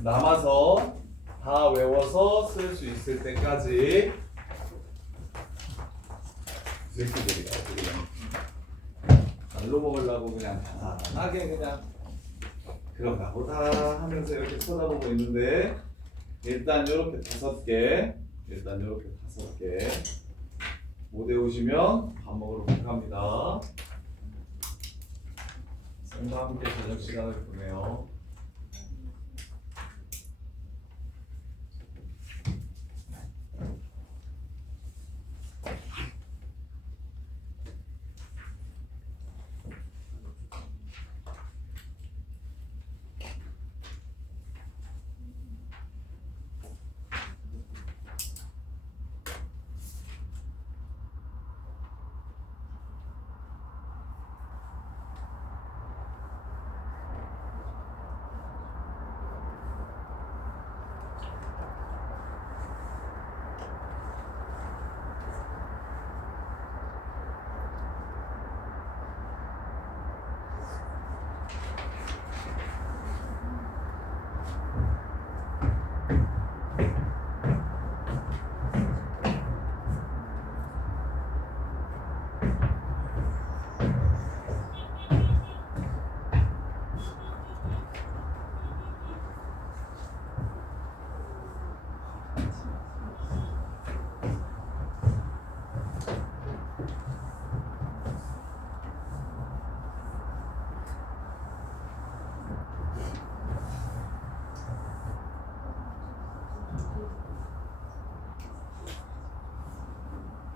남아서 다 외워서 쓸 수 있을 때까지 새끼들이야 그냥 날로 먹으려고 그냥 편안하게 그냥 그런가 보다 하면서 이렇게 쳐다보고 있는데 일단 이렇게 5개 못 외우시면 밥 먹으러 못 갑니다. 쌤과 함께 저녁 시간을 보내요.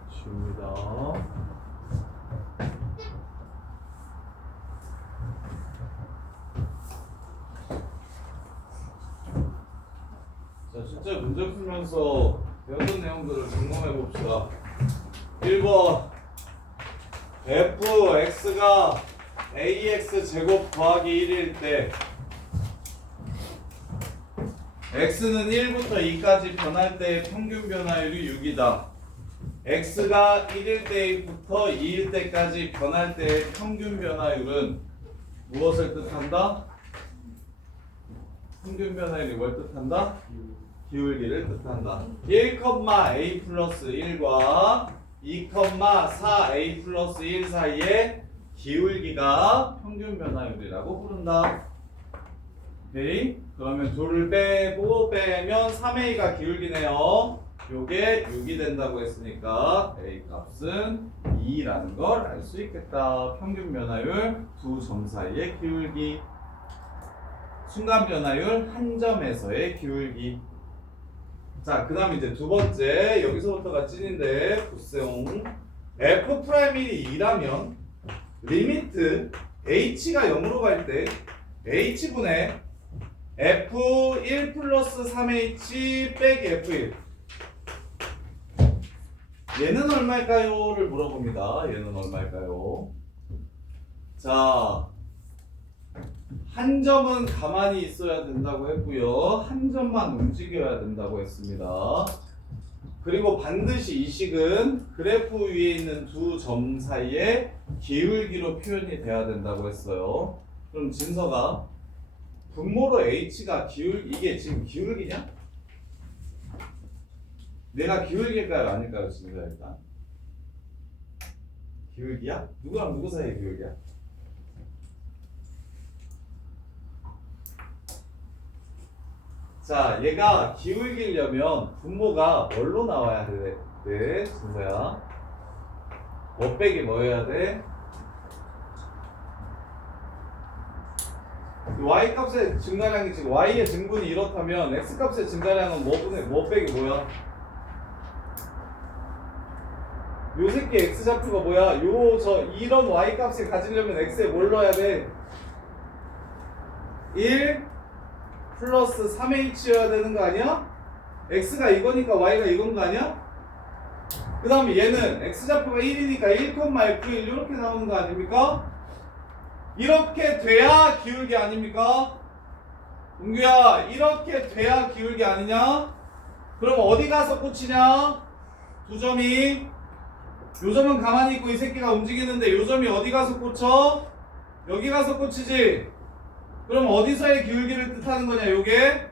쉽니다. 자, 실제 문제 풀면서 배웠던 내용들을 점검해 봅시다. 1번 fx가 ax 제곱 더하기 1일 때 x는 1부터 2까지 변할 때의 평균 변화율이 6이다. x가 1일 때부터 2일 때까지 변할 때의 평균 변화율은 무엇을 뜻한다? 평균 변화율이 뭘 뜻한다? 기울기를 뜻한다. 1,a 플러스 1과 2,4a 플러스 1 사이의 기울기가 평균 변화율이라고 부른다. 오케이? 그러면 2를 빼면 3a가 기울기네요. 요게 6이 된다고 했으니까 a 값은 2라는 걸 알 수 있겠다. 평균 변화율 두 점 사이의 기울기, 순간 변화율 한 점에서의 기울기. 자, 그 다음 이제 두 번째, 여기서부터가 찐인데 보세요. f'1이 2라면 리미트 h가 0으로 갈 때 h분의 f1 플러스 3h 빼기 f1 얘는 얼마일까요? 를 물어봅니다. 얘는 얼마일까요? 자, 한 점은 가만히 있어야 된다고 했고요. 한 점만 움직여야 된다고 했습니다. 그리고 반드시 이 식은 그래프 위에 있는 두 점 사이의 기울기로 표현이 돼야 된다고 했어요. 그럼 진서가 분모로 h가 이게 지금 기울기냐? 내가 기울기일까요? 아닐까요? 진서 일단 기울기야? 누구랑 누구 사이의 기울기야? 자, 얘가 기울기려면 분모가 뭘로 나와야 돼, 진서야? 뭐 빼기 뭐 해야 돼? y 값의 증가량이 지금 y의 증분이 이렇다면 x 값의 증가량은 뭐 빼기 뭐야? 요 새끼 x 좌표가 뭐야? 이런 y 값을 가지려면 x에 뭘 넣어야 돼? 1 플러스 3h여야 되는 거 아니야? x가 이거니까 y가 이건 거 아니야? 그 다음에 얘는 x좌표가 1이니까 1,f1 이렇게 나오는 거 아닙니까? 이렇게 돼야 기울기 아닙니까? 은규야, 이렇게 돼야 기울기 아니냐? 그럼 어디 가서 꽂히냐? 두 점이, 요 점은 가만히 있고 이 새끼가 움직이는데 요 점이 어디 가서 꽂혀? 여기 가서 꽂히지? 그럼 어디서의 기울기를 뜻하는 거냐, 요게?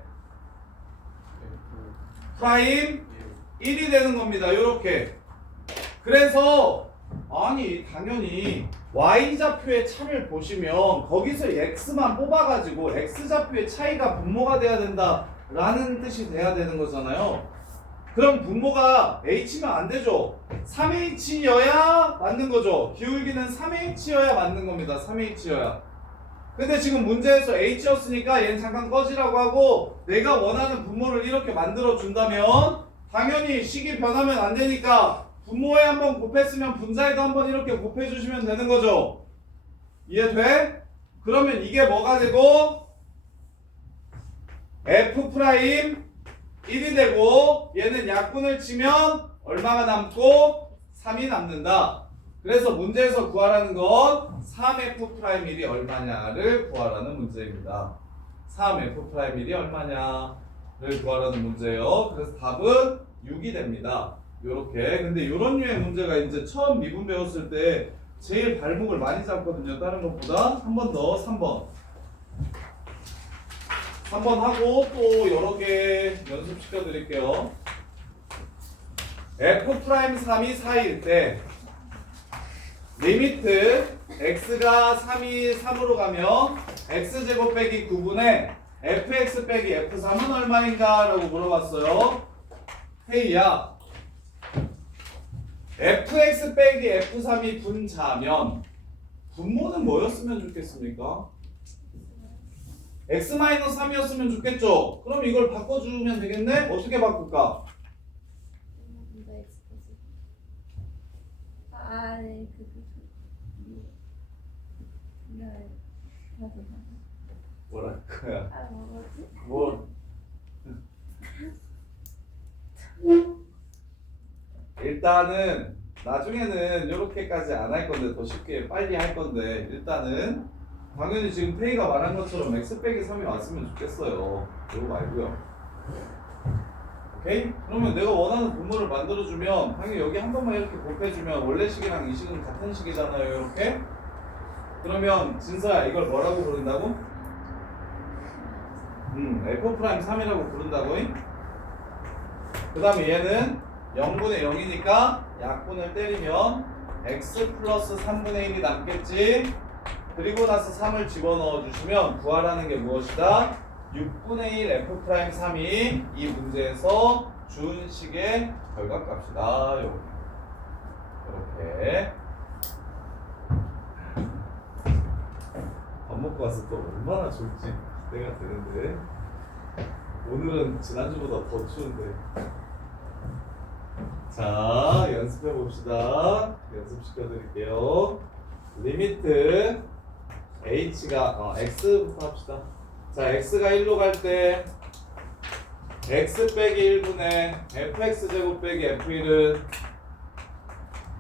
프라임 1이 되는 겁니다. 요렇게. 그래서 아니 당연히 y좌표의 차를 보시면 거기서 x만 뽑아가지고 x좌표의 차이가 분모가 돼야 된다 라는 뜻이 돼야 되는 거잖아요. 그럼 분모가 h면 안 되죠. 3h여야 맞는 거죠. 기울기는 3h여야 맞는 겁니다. 3h여야. 근데 지금 문제에서 h였으니까 얘는 잠깐 꺼지라고 하고 내가 원하는 분모를 이렇게 만들어 준다면 당연히 식이 변하면 안 되니까 분모에 한번 곱했으면 분자에도 한번 이렇게 곱해주시면 되는 거죠. 이해돼? 그러면 이게 뭐가 되고 f 프라임 1이 되고 얘는 약분을 치면 얼마가 남고 3이 남는다. 그래서 문제에서 구하라는 건 3f 프라임 1이 얼마냐를 구하라는 문제입니다. 3f 프라임 1이 얼마냐를 구하라는 문제예요. 그래서 답은 6이 됩니다. 요렇게. 근데 요런 류의 문제가 이제 처음 미분 배웠을 때 제일 발목을 많이 잡거든요. 다른 것보다. 한 번 더 3번. 3번 하고 또 여러 개 연습시켜 드릴게요. f'3이 4일 때 리미트 x가 3이 3으로 가면 x제곱 빼기 9분의 fx 빼기 f3은 얼마인가? 라고 물어봤어요. 헤이야, fx 빼기 f3이 분자면 분모는 뭐였으면 좋겠습니까? x-3이었으면 좋겠죠? 그럼 이걸 바꿔주면 되겠네? 어떻게 바꿀까? 뭐랄 거야? 뭐? 일단은 나중에는 이렇게까지 안 할 건데 더 쉽게 빨리 할 건데 일단은 당연히 지금 테이가 말한 것처럼 x 빼기 3이 왔으면 좋겠어요. 이거 말고요. 오케이? 그러면 내가 원하는 분모를 만들어주면 당연히 여기 한 번만 이렇게 곱해주면 원래 식이랑 이 식은 같은 식이잖아요. 이렇게? 그러면 진서야 이걸 뭐라고 부른다고? f'3이라고 부른다고? 그 다음에 얘는 0분의 0이니까 약분을 때리면 x 플러스 3분의 1이 남겠지. 그리고 나서 3을 집어넣어 주시면 구하라는 게 무엇이다? 6분의 1 f'3이 이 문제에서 준 식의 결과값이다. 이렇게 밥 먹고 와서 또 얼마나 좋을지 기대가 되는데 오늘은 지난주보다 더 추운데. 자, 연습해 봅시다. 연습시켜 드릴게요. 리미트 h가 x부터 합시다. 자, x가 1로 갈 때 x 빼기 1분의 fx제곱 빼기 f1은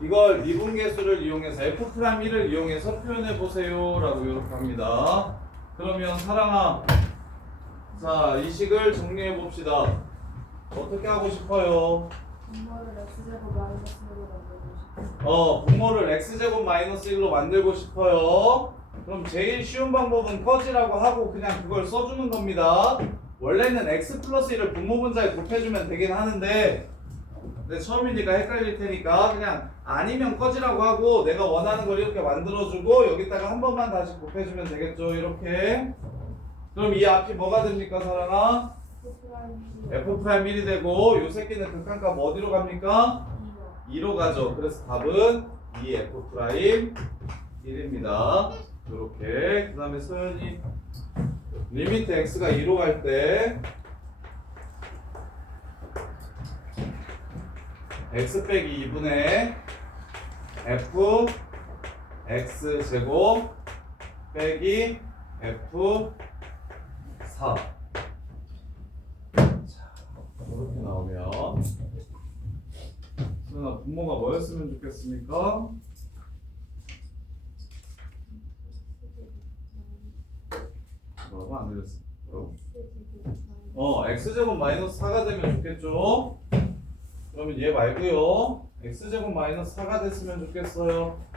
이걸 미분계수를 이용해서 f'1을 이용해서 표현해 보세요 라고 이렇게 합니다. 그러면 사랑아, 자, 이 식을 정리해 봅시다. 어떻게 하고 싶어요? 분모를 x제곱 마이너스 1로 만들고 싶어요. 분모를 x제곱 마이너스 1로 만들고 싶어요. 그럼 제일 쉬운 방법은 꺼지라고 하고 그냥 그걸 써주는 겁니다. 원래는 x 플러스 1을 분모 분자에 곱해주면 되긴 하는데 근데 처음이니까 헷갈릴 테니까 그냥 아니면 꺼지라고 하고 내가 원하는 걸 이렇게 만들어주고 여기다가 한 번만 다시 곱해주면 되겠죠. 이렇게. 그럼 이 앞이 뭐가 됩니까, 사랑아? F f' 1이 되고 요 새끼는 극한값 어디로 갑니까? 2로 가죠. 그래서 답은 2f' 1입니다. 이렇게. 그 다음에 소연이 리미트 x가 2로 갈 때 x 빼기 2분의 f x 제곱 빼기 f 4. 자, 이렇게 나오면 소연아 분모가 뭐였으면 좋겠습니까? 뭐라고 안 들렸어? 뭐라고? x제곱 마이너스 4가 되면 좋겠죠? 그러면 얘 말고요. x제곱 마이너스 4가 됐으면 좋겠어요.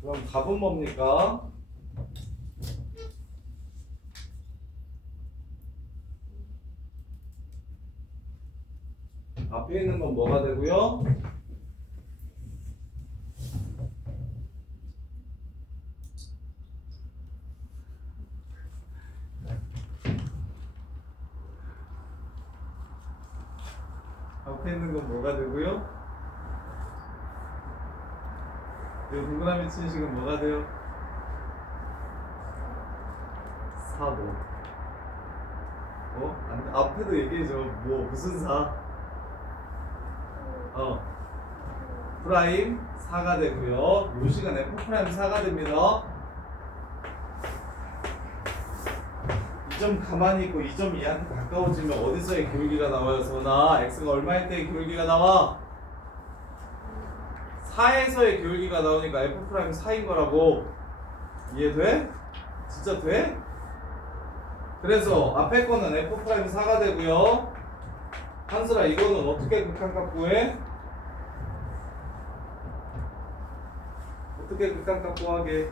그럼 답은 뭡니까? 앞에 있는 건 뭐가 되고요? 앞에 있는 건 뭐가 되고요? 이 동그라미 친 식은 뭐가 돼요? 4도. 앞에도 얘기해줘. 무슨 4? 프라임 4가 되고요. 요 시간 f 프라임 4가 됩니다. 이 점 가만히 있고 이 점 2한테 가까워지면 어디서의 기울기가 나와요? 서나 x가 얼마일 때의 기울기가 나와? 4에서의 기울기가 나오니까 f 프라임 4인 거라고. 이해돼? 진짜 돼? 그래서 앞에 거는 f 프라임 4가 되고요. 한슬아 이거는 어떻게 극한값 구해? 어떻게 극한값 구하게?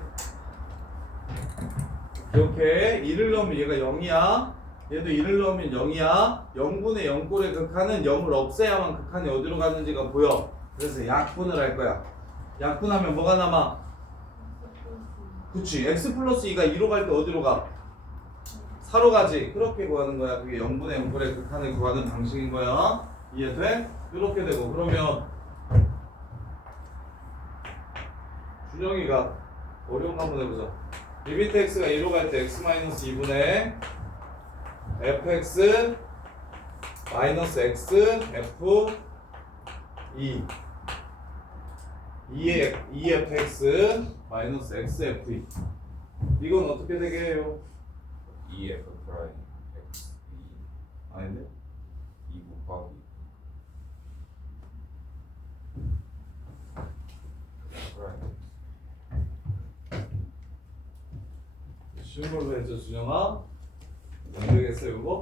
이렇게 1을 넣으면 얘가 0이야. 얘도 1을 넣으면 0이야. 0분의 0꼴의 극한은 0을 없애야만 극한이 어디로 가는지가 보여. 그래서 약분을 할 거야. 약분하면 뭐가 남아? 그치. x 플러스 2가 2로 갈 때 어디로 가? 4로 가지. 그렇게 구하는 거야. 그게 0분의 0꼴의 극한을 구하는 방식인 거야. 이해돼? 이렇게 되고. 그러면 준영이가 어려운 거 한번 해보자. 리미트 x가 2로 갈 때 x-2분의 fx 마이너스 x f 2fx 마이너스 xf2 이건 어떻게 되게 해요? 2f 프라임 x 아닌데? 2 곱하기 프라임 쉬운 걸로 해줘 준영아. 안 되겠어 이거?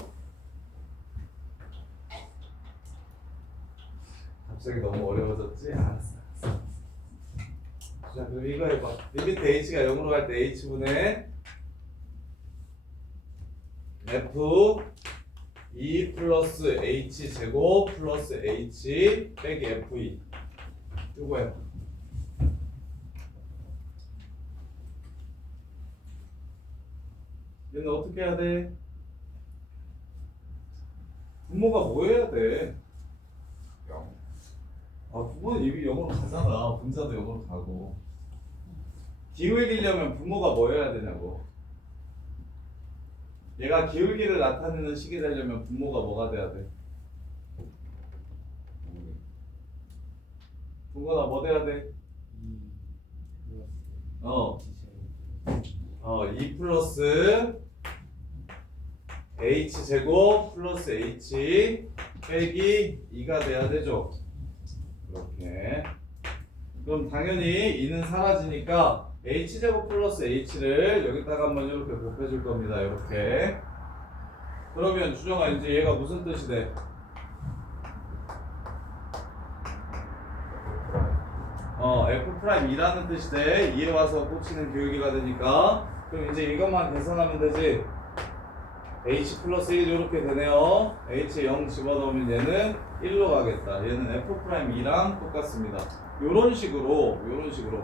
갑자기 너무 어려워졌지? 알았어. 자 그럼 이거 해봐. 리미트 h가 0으로 갈 때 h분의 f 2 플러스 h 제곱 플러스 h 빼기 f2 이거 해. 얘는 어떻게 해야 돼? 분모가 뭐 해야 돼? 0 분모는 이미 0으로 가잖아. 분자도 0으로 가고. 기울이려면 분모가 뭐 해야 되냐고. 얘가 기울기를 나타내는 식이 되려면 분모가 뭐가 돼야 돼? 분모가 뭐 돼야 돼? 2 플러스 h 제곱 플러스 h 빼기 2가 돼야 되죠. 이렇게. 그럼 당연히 2는 사라지니까 h 제곱 플러스 h를 여기다가 한번 이렇게 곱해줄 겁니다. 이렇게. 그러면 준영아 이제 얘가 무슨 뜻이 돼? f'2라는 뜻이 돼. 2에 와서 꽂히는 기울기가 되니까. 그럼 이제 이것만 계산하면 되지. h 플러스 1 이렇게 되네요. h에 0 집어넣으면 얘는 1로 가겠다. 얘는 f'2랑 똑같습니다. 요런 식으로.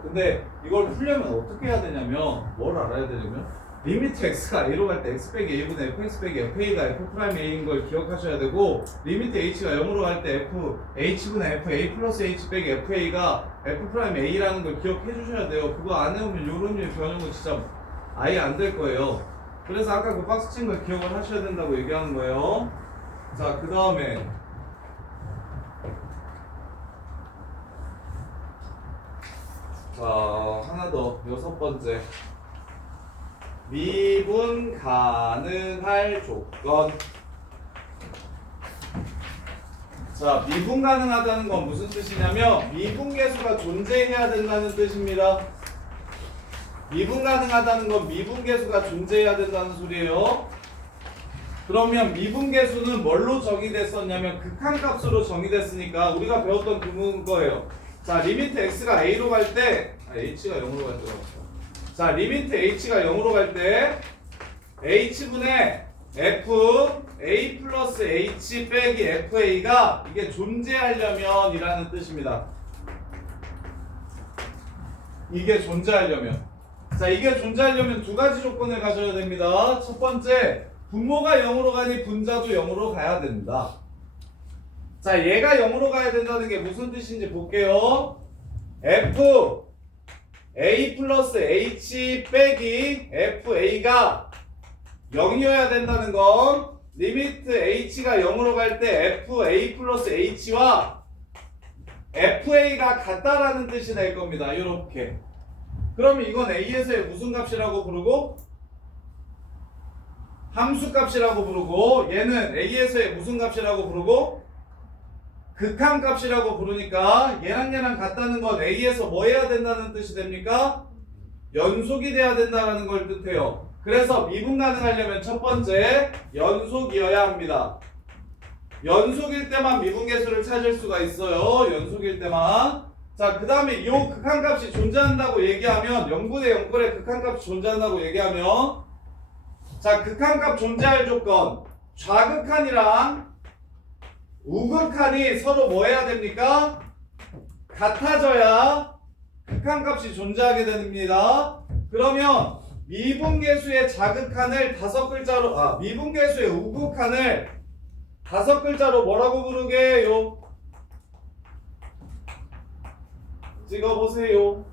근데 이걸 풀려면 어떻게 해야 되냐면 뭘 알아야 되냐면 리미트 x가 a로 갈 때 x 빼기 a분의 fx 빼기 fa가 f'a인 걸 기억하셔야 되고 리미트 h가 0으로 갈 때 h분의 fa 플러스 h 빼기 fa가 f'a라는 걸 기억해 주셔야 돼요. 그거 안 해오면 요런 일 변형은 진짜 아예 안 될 거예요. 그래서 아까 그 박스 친 걸 기억을 하셔야 된다고 얘기하는 거예요. 자, 그 다음에 자, 하나 더 6번째 미분 가능할 조건. 자, 미분 가능하다는 건 무슨 뜻이냐면 미분계수가 존재해야 된다는 뜻입니다. 미분 가능하다는 건 미분계수가 존재해야 된다는 소리예요. 그러면 미분계수는 뭘로 정의됐었냐면 극한값으로 정의됐으니까 우리가 배웠던 그거예요. 자, 리미트 x가 a로 갈 때 h가 0으로 갈 때가 없어. 자, 리미트 h가 0으로 갈 때 h분의 f a 플러스 h 빼기 fa가 이게 존재하려면 이라는 뜻입니다. 이게 존재하려면. 자, 이게 존재하려면 두 가지 조건을 가져야 됩니다. 첫 번째, 분모가 0으로 가니 분자도 0으로 가야 된다. 자, 얘가 0으로 가야 된다는 게 무슨 뜻인지 볼게요. f a 플러스 h 빼기 fa가 0이어야 된다는 건 리미트 h가 0으로 갈 때 fa 플러스 h와 fa가 같다라는 뜻이 될 겁니다. 이렇게. 그러면 이건 a에서의 무슨 값이라고 부르고 함수값이라고 부르고 얘는 a에서의 무슨 값이라고 부르고 극한값이라고 부르니까 얘랑 같다는 건 a에서 뭐 해야 된다는 뜻이 됩니까? 연속이 돼야 된다는 걸 뜻해요. 그래서 미분 가능하려면 첫 번째 연속이어야 합니다. 연속일 때만 미분계수를 찾을 수가 있어요. 연속일 때만. 자, 그 다음에 이 극한값이 존재한다고 얘기하면 0분의 0꼴의 극한값이 존재한다고 얘기하면 자, 극한값 존재할 조건 좌극한이랑 우극한이 서로 뭐 해야 됩니까? 같아져야 극한값이 존재하게 됩니다. 그러면 미분계수의 자극한을 미분계수의 우극한을 5글자로 뭐라고 부르게요? 찍어보세요.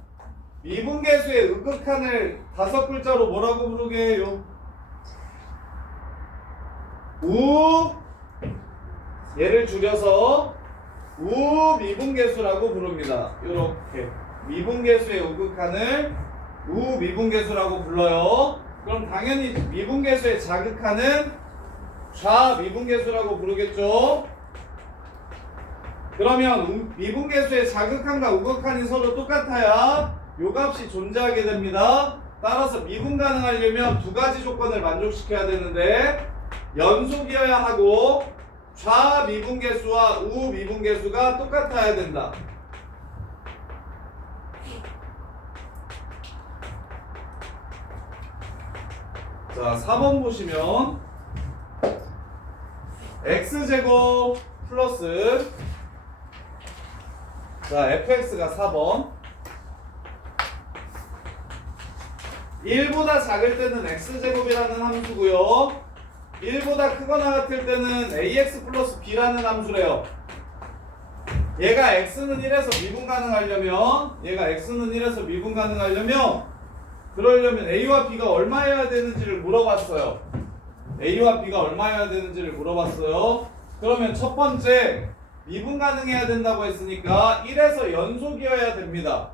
미분계수의 우극한을 5글자로 뭐라고 부르게요? 얘를 줄여서 우미분계수라고 부릅니다. 이렇게 미분계수의 우극한을 우미분계수라고 불러요. 그럼 당연히 미분계수의 자극한은 좌미분계수라고 부르겠죠. 그러면 미분계수의 자극한과 우극한이 서로 똑같아야 요 값이 존재하게 됩니다. 따라서 미분 가능하려면 두 가지 조건을 만족시켜야 되는데 연속이어야 하고 좌미분계수와 우미분계수가 똑같아야 된다. 자, 4번 보시면 x제곱 플러스 자, fx가 4번 1보다 작을 때는 x제곱이라는 함수고요 1보다 크거나 같을 때는 ax 플러스 b라는 함수래요. 얘가 x는 1에서 미분 가능하려면 그러려면 a와 b가 얼마여야 되는지를 물어봤어요. 그러면 첫 번째 미분 가능해야 된다고 했으니까 1에서 연속이어야 됩니다.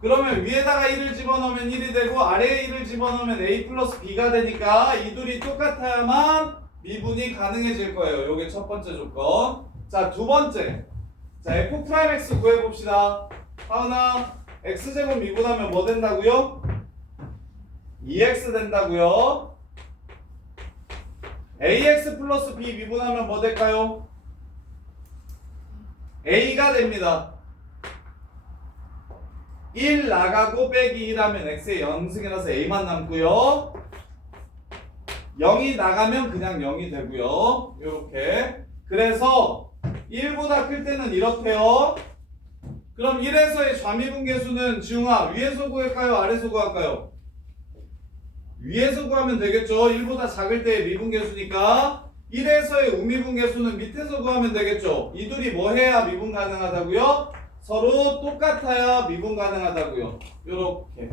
그러면 위에다가 1을 집어넣으면 1이 되고 아래에 1을 집어넣으면 a 플러스 b가 되니까 이 둘이 똑같아야만 미분이 가능해질 거예요. 요게 첫 번째 조건. 자, 두 번째. 자, f'x 구해봅시다. 하은아, x제곱 미분하면 뭐 된다고요? 2x 된다고요. ax 플러스 b 미분하면 뭐 될까요? a가 됩니다. 1 나가고 빼기 1 하면 x의 연승이라서 a만 남고요. 0이 나가면 그냥 0이 되고요. 요렇게. 그래서 1보다 클 때는 이렇대요. 그럼 1에서의 좌미분계수는 지웅아 위에서 구할까요? 아래에서 구할까요? 위에서 구하면 되겠죠. 1보다 작을 때의 미분계수니까 1에서의 우미분계수는 밑에서 구하면 되겠죠. 이 둘이 뭐 해야 미분 가능하다고요? 서로 똑같아야 미분 가능하다고요. 요렇게.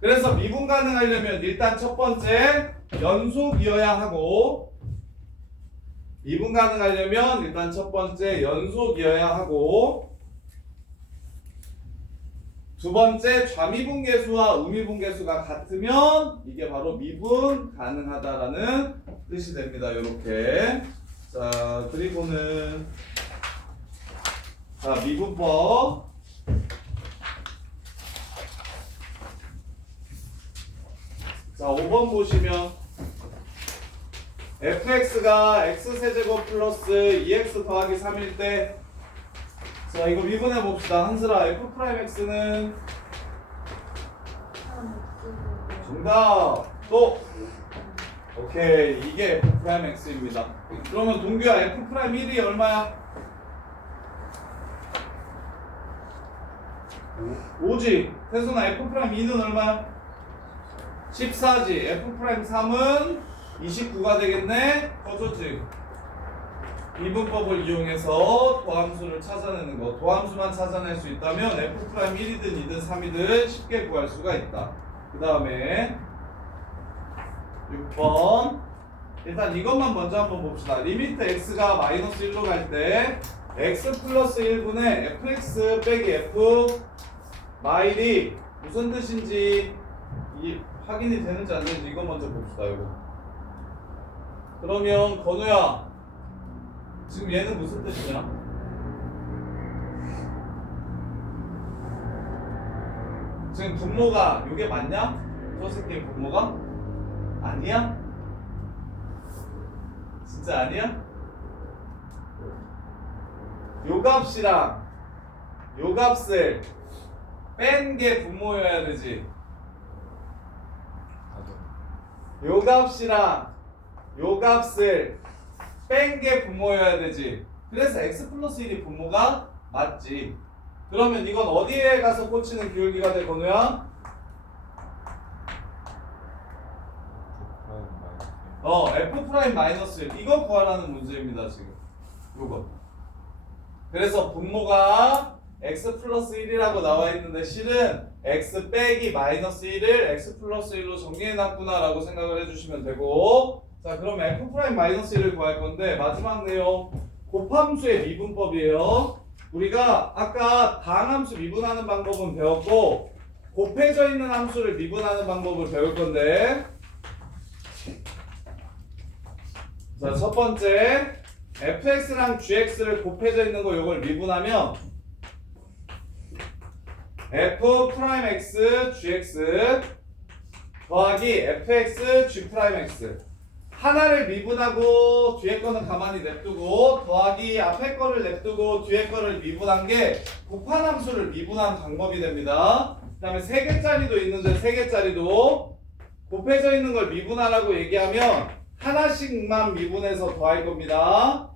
그래서 미분 가능하려면 일단 첫 번째 연속이어야 하고, 미분 가능하려면 일단 첫 번째 연속이어야 하고, 두 번째 좌미분계수와 우미분계수가 같으면 이게 바로 미분 가능하다라는 뜻이 됩니다. 이렇게. 자, 그리고는 자, 미분법. 자, 5번 보시면 fx가 x세제곱 플러스 2x 더하기 3일 때, 자, 이거 미분해 봅시다. 한슬아, f'x는 정답. 또 오케이, 이게 f'x입니다. 그러면 동규야, f'1이 얼마야? 5지. 태순아, f'2는 얼마야? 14지. f'3은 29가 되겠네. 거저지. 미분법을 이용해서 도함수를 찾아내는 거. 도함수만 찾아낼 수 있다면 f'1이든 2든 3이든 쉽게 구할 수가 있다. 그 다음에 6번. 일단 이것만 먼저 한번 봅시다. 리미트 x가 마이너스 1로 갈 때 x 플러스 1분의 fx 빼기 f 마일이 무슨 뜻인지 확인이 되는지 안 되는지 이거 먼저 봅시다. 이거. 그러면 건우야, 지금 얘는 무슨 뜻이냐? 지금 분모가 이게 맞냐? 저 새끼 분모가? 아니야? 진짜 아니야? 요 값이랑 요 값을 뺀 게 분모여야 되지. 요 값이랑 요 값을 뺀 게 분모여야 되지. 그래서 x 플러스 1이 분모가 맞지. 그러면 이건 어디에 가서 꽂히는 기울기가 돼, 건우야? f' 마이너스 1. 이거 구하라는 문제입니다, 지금. 요거. 그래서 분모가 x 플러스 1이라고 나와 있는데 실은 x 빼기 마이너스 1을 x 플러스 1로 정리해놨구나 라고 생각을 해주시면 되고, 자, 그럼 f' 마이너스 1을 구할 건데 마지막 내용 곱함수의 미분법이에요. 우리가 아까 다항함수 미분하는 방법은 배웠고 곱해져 있는 함수를 미분하는 방법을 배울 건데, 자, 첫 번째 fx랑 gx를 곱해져 있는 거 요걸 미분하면 f'x gx 더하기 fx g'x 하나를 미분하고 뒤에 거는 가만히 냅두고 더하기 앞에 거를 냅두고 뒤에 거를 미분한 게 곱한 함수를 미분한 방법이 됩니다. 그 다음에 3개짜리도 있는데 3개짜리도 곱해져 있는 걸 미분하라고 얘기하면 하나씩만 미분해서 더할 겁니다.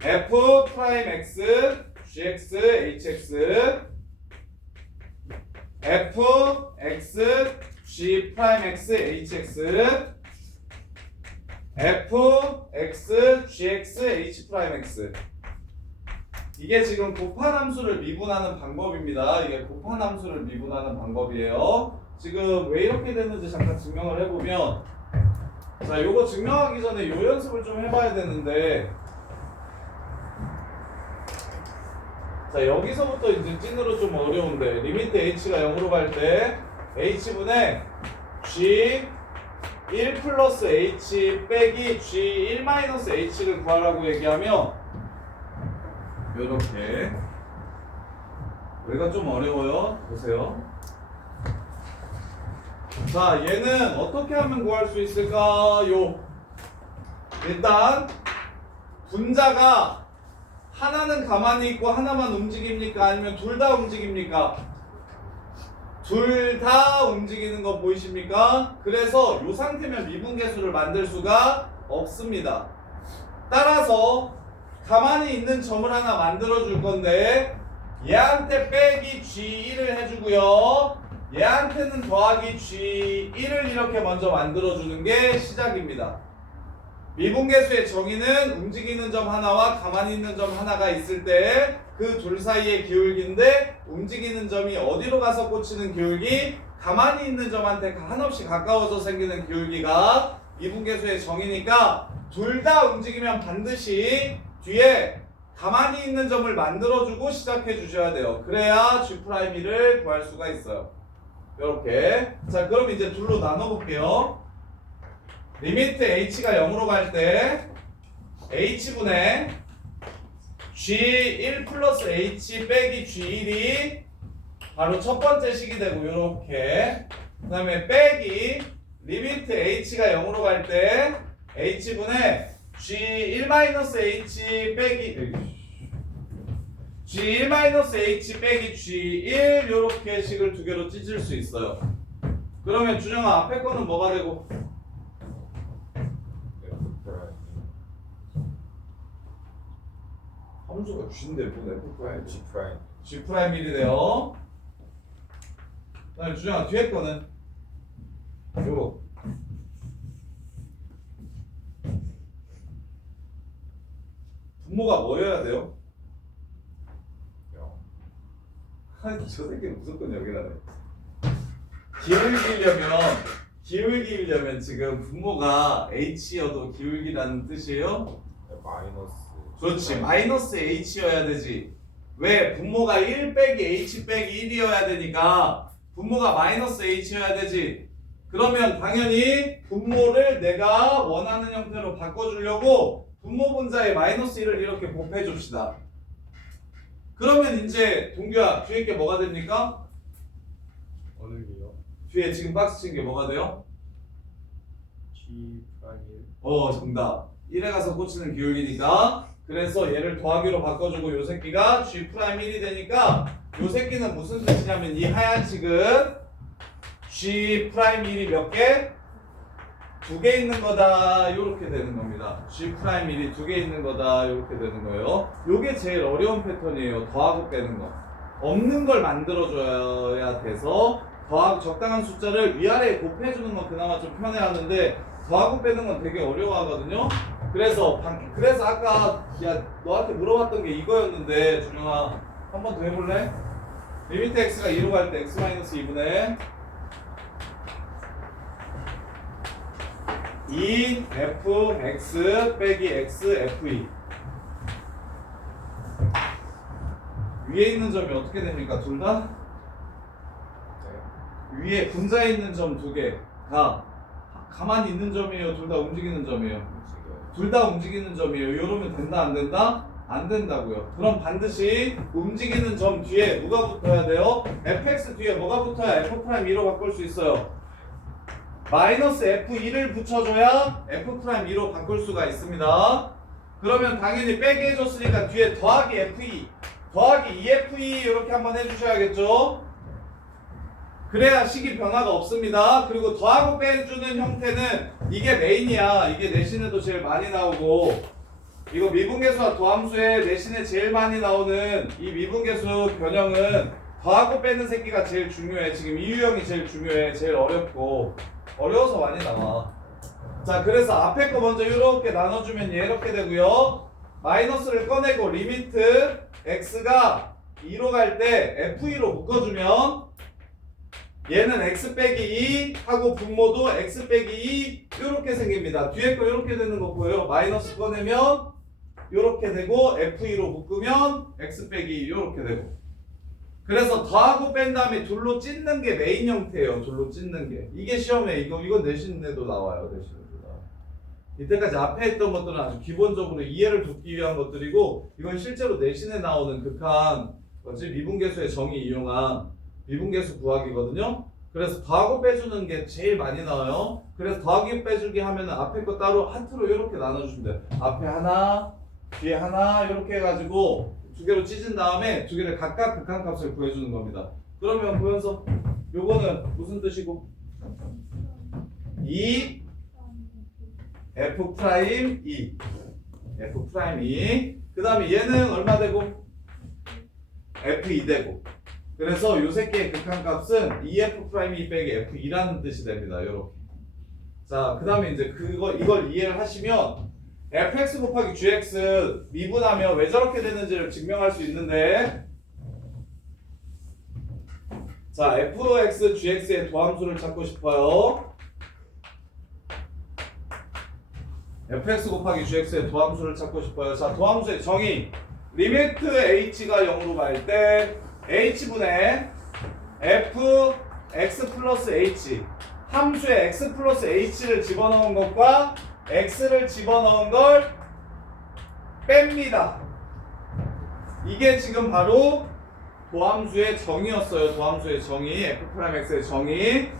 f'x gx hx fx g'x hx fx gx h'x 이게 지금 곱한 함수를 미분하는 방법입니다. 이게 곱한 함수를 미분하는 방법이에요. 지금 왜 이렇게 됐는지 잠깐 증명을 해보면, 자, 요거 증명하기 전에 요 연습을 좀 해봐야 되는데, 자, 여기서부터 이제 찐으로 좀 어려운데 리미트 h가 0으로 갈 때 h분의 g 1 플러스 h 빼기 g 1 마이너스 h를 구하라고 얘기하면 요렇게. 여기가 좀 어려워요. 보세요. 자, 얘는 어떻게 하면 구할 수 있을까요? 일단 분자가 하나는 가만히 있고 하나만 움직입니까? 아니면 둘 다 움직입니까? 둘 다 움직이는 거 보이십니까? 그래서 이 상태면 미분계수를 만들 수가 없습니다. 따라서 가만히 있는 점을 하나 만들어 줄 건데 얘한테 빼기 G1을 해주고요. 얘한테는 더하기 G1을 이렇게 먼저 만들어 주는 게 시작입니다. 미분계수의 정의는 움직이는 점 하나와 가만히 있는 점 하나가 있을 때 그 둘 사이의 기울기인데 움직이는 점이 어디로 가서 꽂히는 기울기? 가만히 있는 점한테 한없이 가까워서 생기는 기울기가 미분계수의 정의니까 둘 다 움직이면 반드시 뒤에 가만히 있는 점을 만들어주고 시작해 주셔야 돼요. 그래야 G'1을 구할 수가 있어요. 이렇게. 자, 그럼 이제 둘로 나눠볼게요. 리미트 h가 0으로 갈 때 h분의 g1 플러스 h 빼기 g1이 바로 첫 번째 식이 되고 이렇게. 그 다음에 빼기 리미트 h가 0으로 갈 때 h분의 g1-h 빼기 g1-h 빼기 g1 요렇게 식을 두 개로 찢을 수 있어요. 그러면 준영아 앞에 거는 뭐가 되고? F 프라임 함수가 G인데 뭐 F 프라임 G 프라임 G 프라임 1이 돼요. 그다음에 준영아 뒤에 거는 요거 분모가 뭐여야 돼요? 0 아니 저 새끼는 무조건 여기라네. 기울기려면 지금 분모가 h여도 기울기라는 뜻이에요? 마이너스 그렇지. 마이너스 h여야 되지. 왜? 분모가 1 빼기 h 빼기 1이어야 되니까 분모가 마이너스 h여야 되지. 그러면 당연히 분모를 내가 원하는 형태로 바꿔주려고 분모 분자에 마이너스 1을 이렇게 곱해 줍시다. 그러면 이제 동규야 뒤에 게 뭐가 됩니까? 어느 게요? 뒤에 지금 박스 친 게 뭐가 돼요? G 프라임 1. 정답. 1에 가서 꽂히는 기울기니까 그래서 얘를 더하기로 바꿔주고 요 새끼가 G'1이 되니까 요 새끼는 무슨 뜻이냐면 이 하얀 식은 G'1이 몇 개? 2개 있는 거다 요렇게 되는 겁니다. G'1이 2개 있는 거다 요렇게 되는 거예요. 요게 제일 어려운 패턴이에요. 더하고 빼는 거. 없는 걸 만들어줘야 돼서 더하고 적당한 숫자를 위아래에 곱해주는 건 그나마 좀 편해하는데 더하고 빼는 건 되게 어려워하거든요. 그래서 아까 너한테 물어봤던 게 이거였는데 준영아 한 번 더 해볼래? 리미트 x가 2로 갈 때 x-2분의 2fx 빼기 xfe 위에 있는 점이 어떻게 됩니까? 둘 다? 네. 위에 분자에 있는 점 두 개가 가만히 있는 점이에요? 둘 다 움직이는 점이에요? 움직여요. 둘 다 움직이는 점이에요. 이러면 된다 안 된다? 안 된다고요. 그럼 반드시 움직이는 점 뒤에 누가 붙어야 돼요? fx 뒤에 뭐가 붙어야 f'2로 바꿀 수 있어요? 마이너스 f2를 붙여줘야 f'2로 바꿀 수가 있습니다. 그러면 당연히 빼기 해줬으니까 뒤에 더하기 f2 더하기 2f2 이렇게 한번 해주셔야겠죠? 그래야 식이 변화가 없습니다. 그리고 더하고 빼주는 형태는 이게 메인이야. 이게 내신에도 제일 많이 나오고 이거 미분계수와 도함수에 내신에 제일 많이 나오는 이 미분계수 변형은 더하고 빼는 새끼가 제일 중요해. 지금 이 유형이 제일 중요해. 제일 어렵고 어려워서 많이 나와. 자, 그래서 앞에 거 먼저 이렇게 나눠주면 얘 이렇게 되고요. 마이너스를 꺼내고 리미트 x가 2로 갈 때 f2로 묶어주면 얘는 x 빼기 2 하고 분모도 x 빼기 2 이렇게 생깁니다. 뒤에 거 이렇게 되는 거 보여요? 마이너스 꺼내면 이렇게 되고 f2로 묶으면 x 빼기 2 이렇게 되고 그래서 더하고 뺀 다음에 둘로 찢는 게 메인 형태예요. 둘로 찢는 게 이게 시험에 이건 내신에도 나와요. 내신에도 나와요. 이때까지 앞에 했던 것들은 아주 기본적으로 이해를 돕기 위한 것들이고 이건 실제로 내신에 나오는 극한 미분계수의 정의 이용한 미분계수 구하기거든요. 그래서 더하고 빼주는 게 제일 많이 나와요. 그래서 더하기 빼주기 하면은 앞에 거 따로 하트로 이렇게 나눠주시면 돼요. 앞에 하나, 뒤에 하나 이렇게 해가지고 두 개로 찢은 다음에 두 개를 각각 극한값을 구해주는 겁니다. 그러면 보면서 요거는 무슨 뜻이고? 2 F 프라임 2 F 프라임 2 그 다음에 얘는 얼마 되고? F2 되고 그래서 요 새끼의 극한값은 2F 프라임 2 빼기 F2라는 뜻이 됩니다. 요렇게 자 그 다음에 이제 이걸 이해를 하시면 fx 곱하기 gx 미분하면 왜 저렇게 되는지를 증명할 수 있는데 자 fx gx의 도함수를 찾고 싶어요. fx 곱하기 gx의 도함수를 찾고 싶어요. 자 도함수의 정의 리미트 h가 0으로 갈 때 h분의 fx 플러스 h 함수에 x 플러스 h를 집어넣은 것과 x를 집어넣은 걸 뺍니다. 이게 지금 바로 도함수의 정의였어요. 도함수의 정의, f'x의 정의.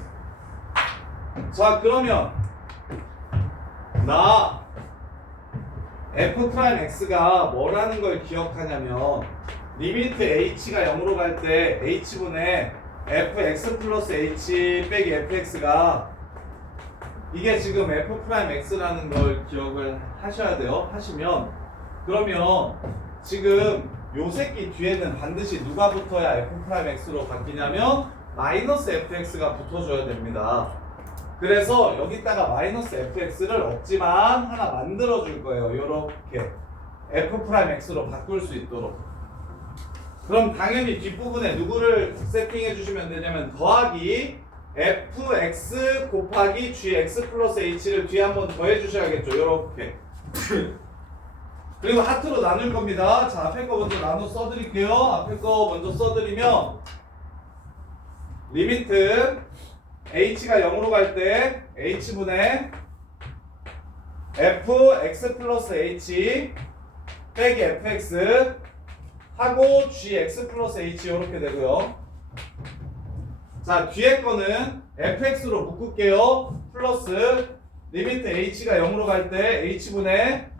자, 그러면 나 f'x가 뭐라는 걸 기억하냐면 리미트 h가 0으로 갈 때 h분의 fx 플러스 h 빼기 fx가 이게 지금 f'x라는 걸 기억을 하셔야 돼요. 하시면 그러면 지금 요 새끼 뒤에는 반드시 누가 붙어야 f'x로 바뀌냐면 마이너스 fx가 붙어줘야 됩니다. 그래서 여기다가 마이너스 fx를 없지만 하나 만들어 줄 거예요. 요렇게 f'x로 바꿀 수 있도록. 그럼 당연히 뒷부분에 누구를 세팅해 주시면 되냐면 더하기 fx 곱하기 gx 플러스 h를 뒤에 한번 더해 주셔야겠죠. 요렇게. 그리고 하트로 나눌 겁니다. 자, 앞에 거 먼저 나눠 써드릴게요. 앞에 거 먼저 써드리면 리미트 h가 0으로 갈 때 h분의 fx 플러스 h 빼기 fx 하고 gx 플러스 h 이렇게 되고요. 자, 뒤에 거는 fx로 묶을게요. 플러스 리미트 h가 0으로 갈 때 h분의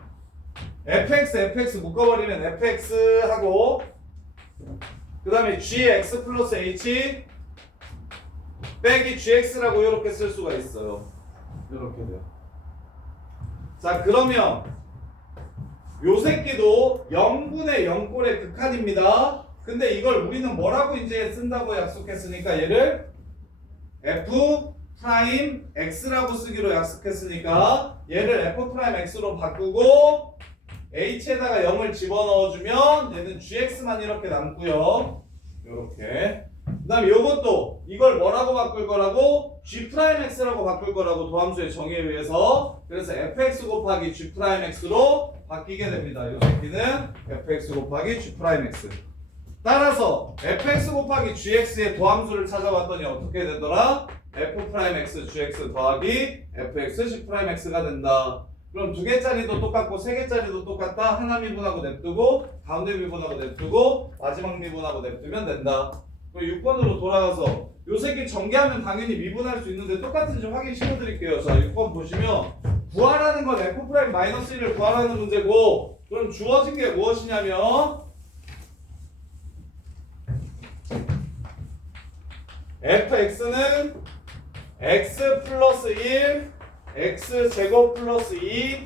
fx 묶어버리면 fx 하고 그 다음에 gx 플러스 h 빼기 gx라고 이렇게 쓸 수가 있어요. 이렇게 돼요. 자, 그러면 요 새끼도 0분의 0꼴의 극한입니다. 근데 이걸 우리는 뭐라고 이제 쓴다고 약속했으니까 얘를 f 프라임 x라고 쓰기로 약속했으니까 얘를 f 프라임 x로 바꾸고 h에다가 0을 집어넣어주면 얘는 gx만 이렇게 남고요. 요렇게. 그 다음에 요것도 이걸 뭐라고 바꿀 거라고? g 프라임 x라고 바꿀 거라고 도함수의 정의에 의해서. 그래서 fx 곱하기 g 프라임 x로 바뀌게 됩니다. 요 새끼는 fx 곱하기 g 프라임 x. 따라서 fx 곱하기 gx의 도함수를 찾아봤더니 어떻게 되더라? f 프라임 x gx 더하기 fx g 프라임 x가 된다. 그럼 두 개짜리도 똑같고 세 개짜리도 똑같다. 하나 미분하고 냅두고 가운데 미분하고 냅두고 마지막 미분하고 냅두면 된다. 그리고 6번으로 돌아가서 요 새끼 전개하면 당연히 미분할 수 있는데 똑같은지 확인 시켜드릴게요. 자, 6번 보시면 구하라는 건 f 프라임 마이너스 1을 구하라는 문제고 그럼 주어진 게 무엇이냐면 fx는 x 플러스 1 x 제곱 플러스 2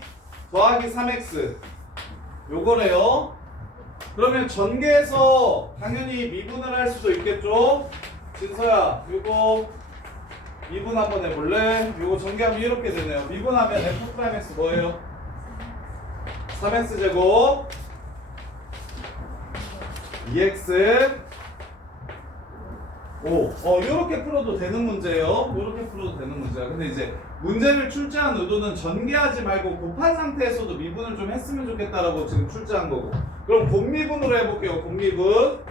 더하기 3x 요거래요. 그러면 전개해서 당연히 미분을 할 수도 있겠죠. 진서야 요거 미분 한번 해볼래? 요거 전개하면 이렇게 되네요. 미분하면 f 프라임 x 뭐예요? 3x 제곱 2x 요렇게 풀어도 되는 문제예요. 요렇게 풀어도 되는 문제야. 근데 이제 문제를 출제한 의도는 전개하지 말고 곱한 상태에서도 미분을 좀 했으면 좋겠다라고 지금 출제한 거고. 그럼 곱미분으로 해볼게요. 곱미분.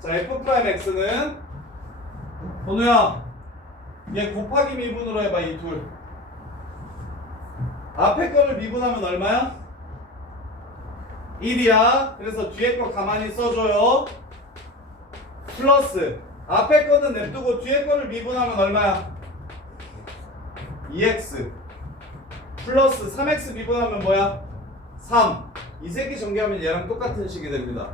자, f'x는 번호야 얘 곱하기 미분으로 해봐. 이 둘 앞에 거를 미분하면 얼마야? 1이야. 그래서 뒤에 거 가만히 써줘요. 플러스 앞에 거는 냅두고 뒤에 거를 미분하면 얼마야? 2x 플러스 3x 미분하면 뭐야? 3. 이 새끼 전개하면 얘랑 똑같은 식이 됩니다.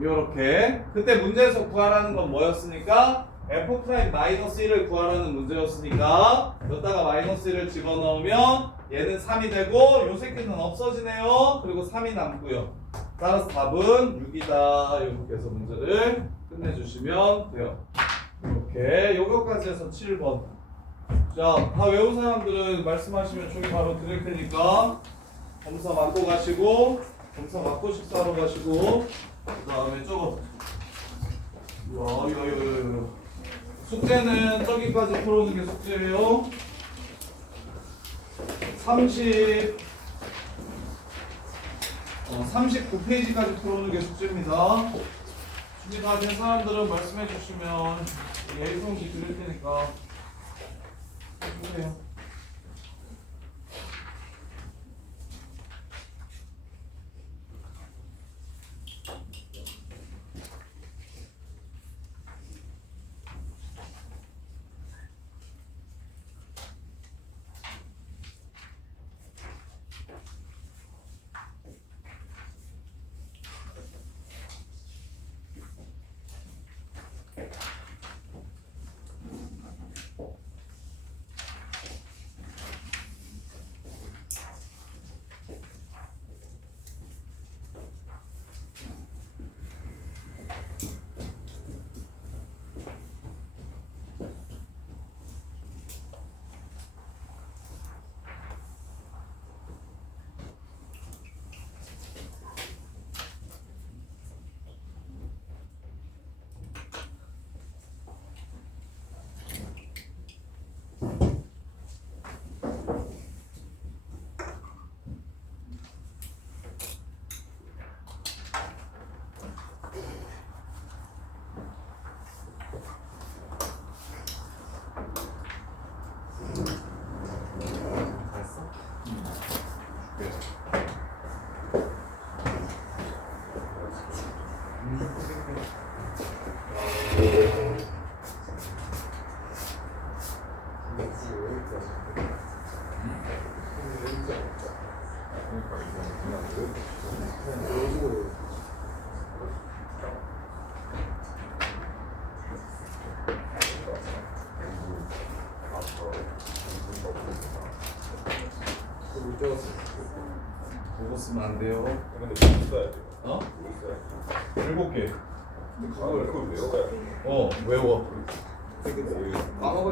요렇게. 그때 문제에서 구하라는 건 뭐였습니까? f'-1을 구하라는 문제였으니까 여기다가 -1을 집어넣으면 얘는 3이 되고 요 새끼는 없어지네요. 그리고 3이 남고요. 따라서 답은 6이다. 이렇게 해서 문제를 끝내주시면 돼요. 이렇게 요거까지 해서 7번. 자, 다 외운 사람들은 말씀하시면 종이 바로 드릴 테니까 검사 맞고 가시고, 검사 맞고 식사하러 가시고, 그 다음에 저거 숙제는 저기까지 풀어오는 게 숙제예요. 39페이지까지 풀어오는 게 숙제입니다. 준비 다 된 사람들은 말씀해 주시면 A4용지 드릴 테니까 해주세요. 보고 쓰면 안 돼요. 근데 뭐 있어야 돼? 어? 뭐 있어야 돼? 7개. 그걸 외워야 돼. 외워. 되게 까먹은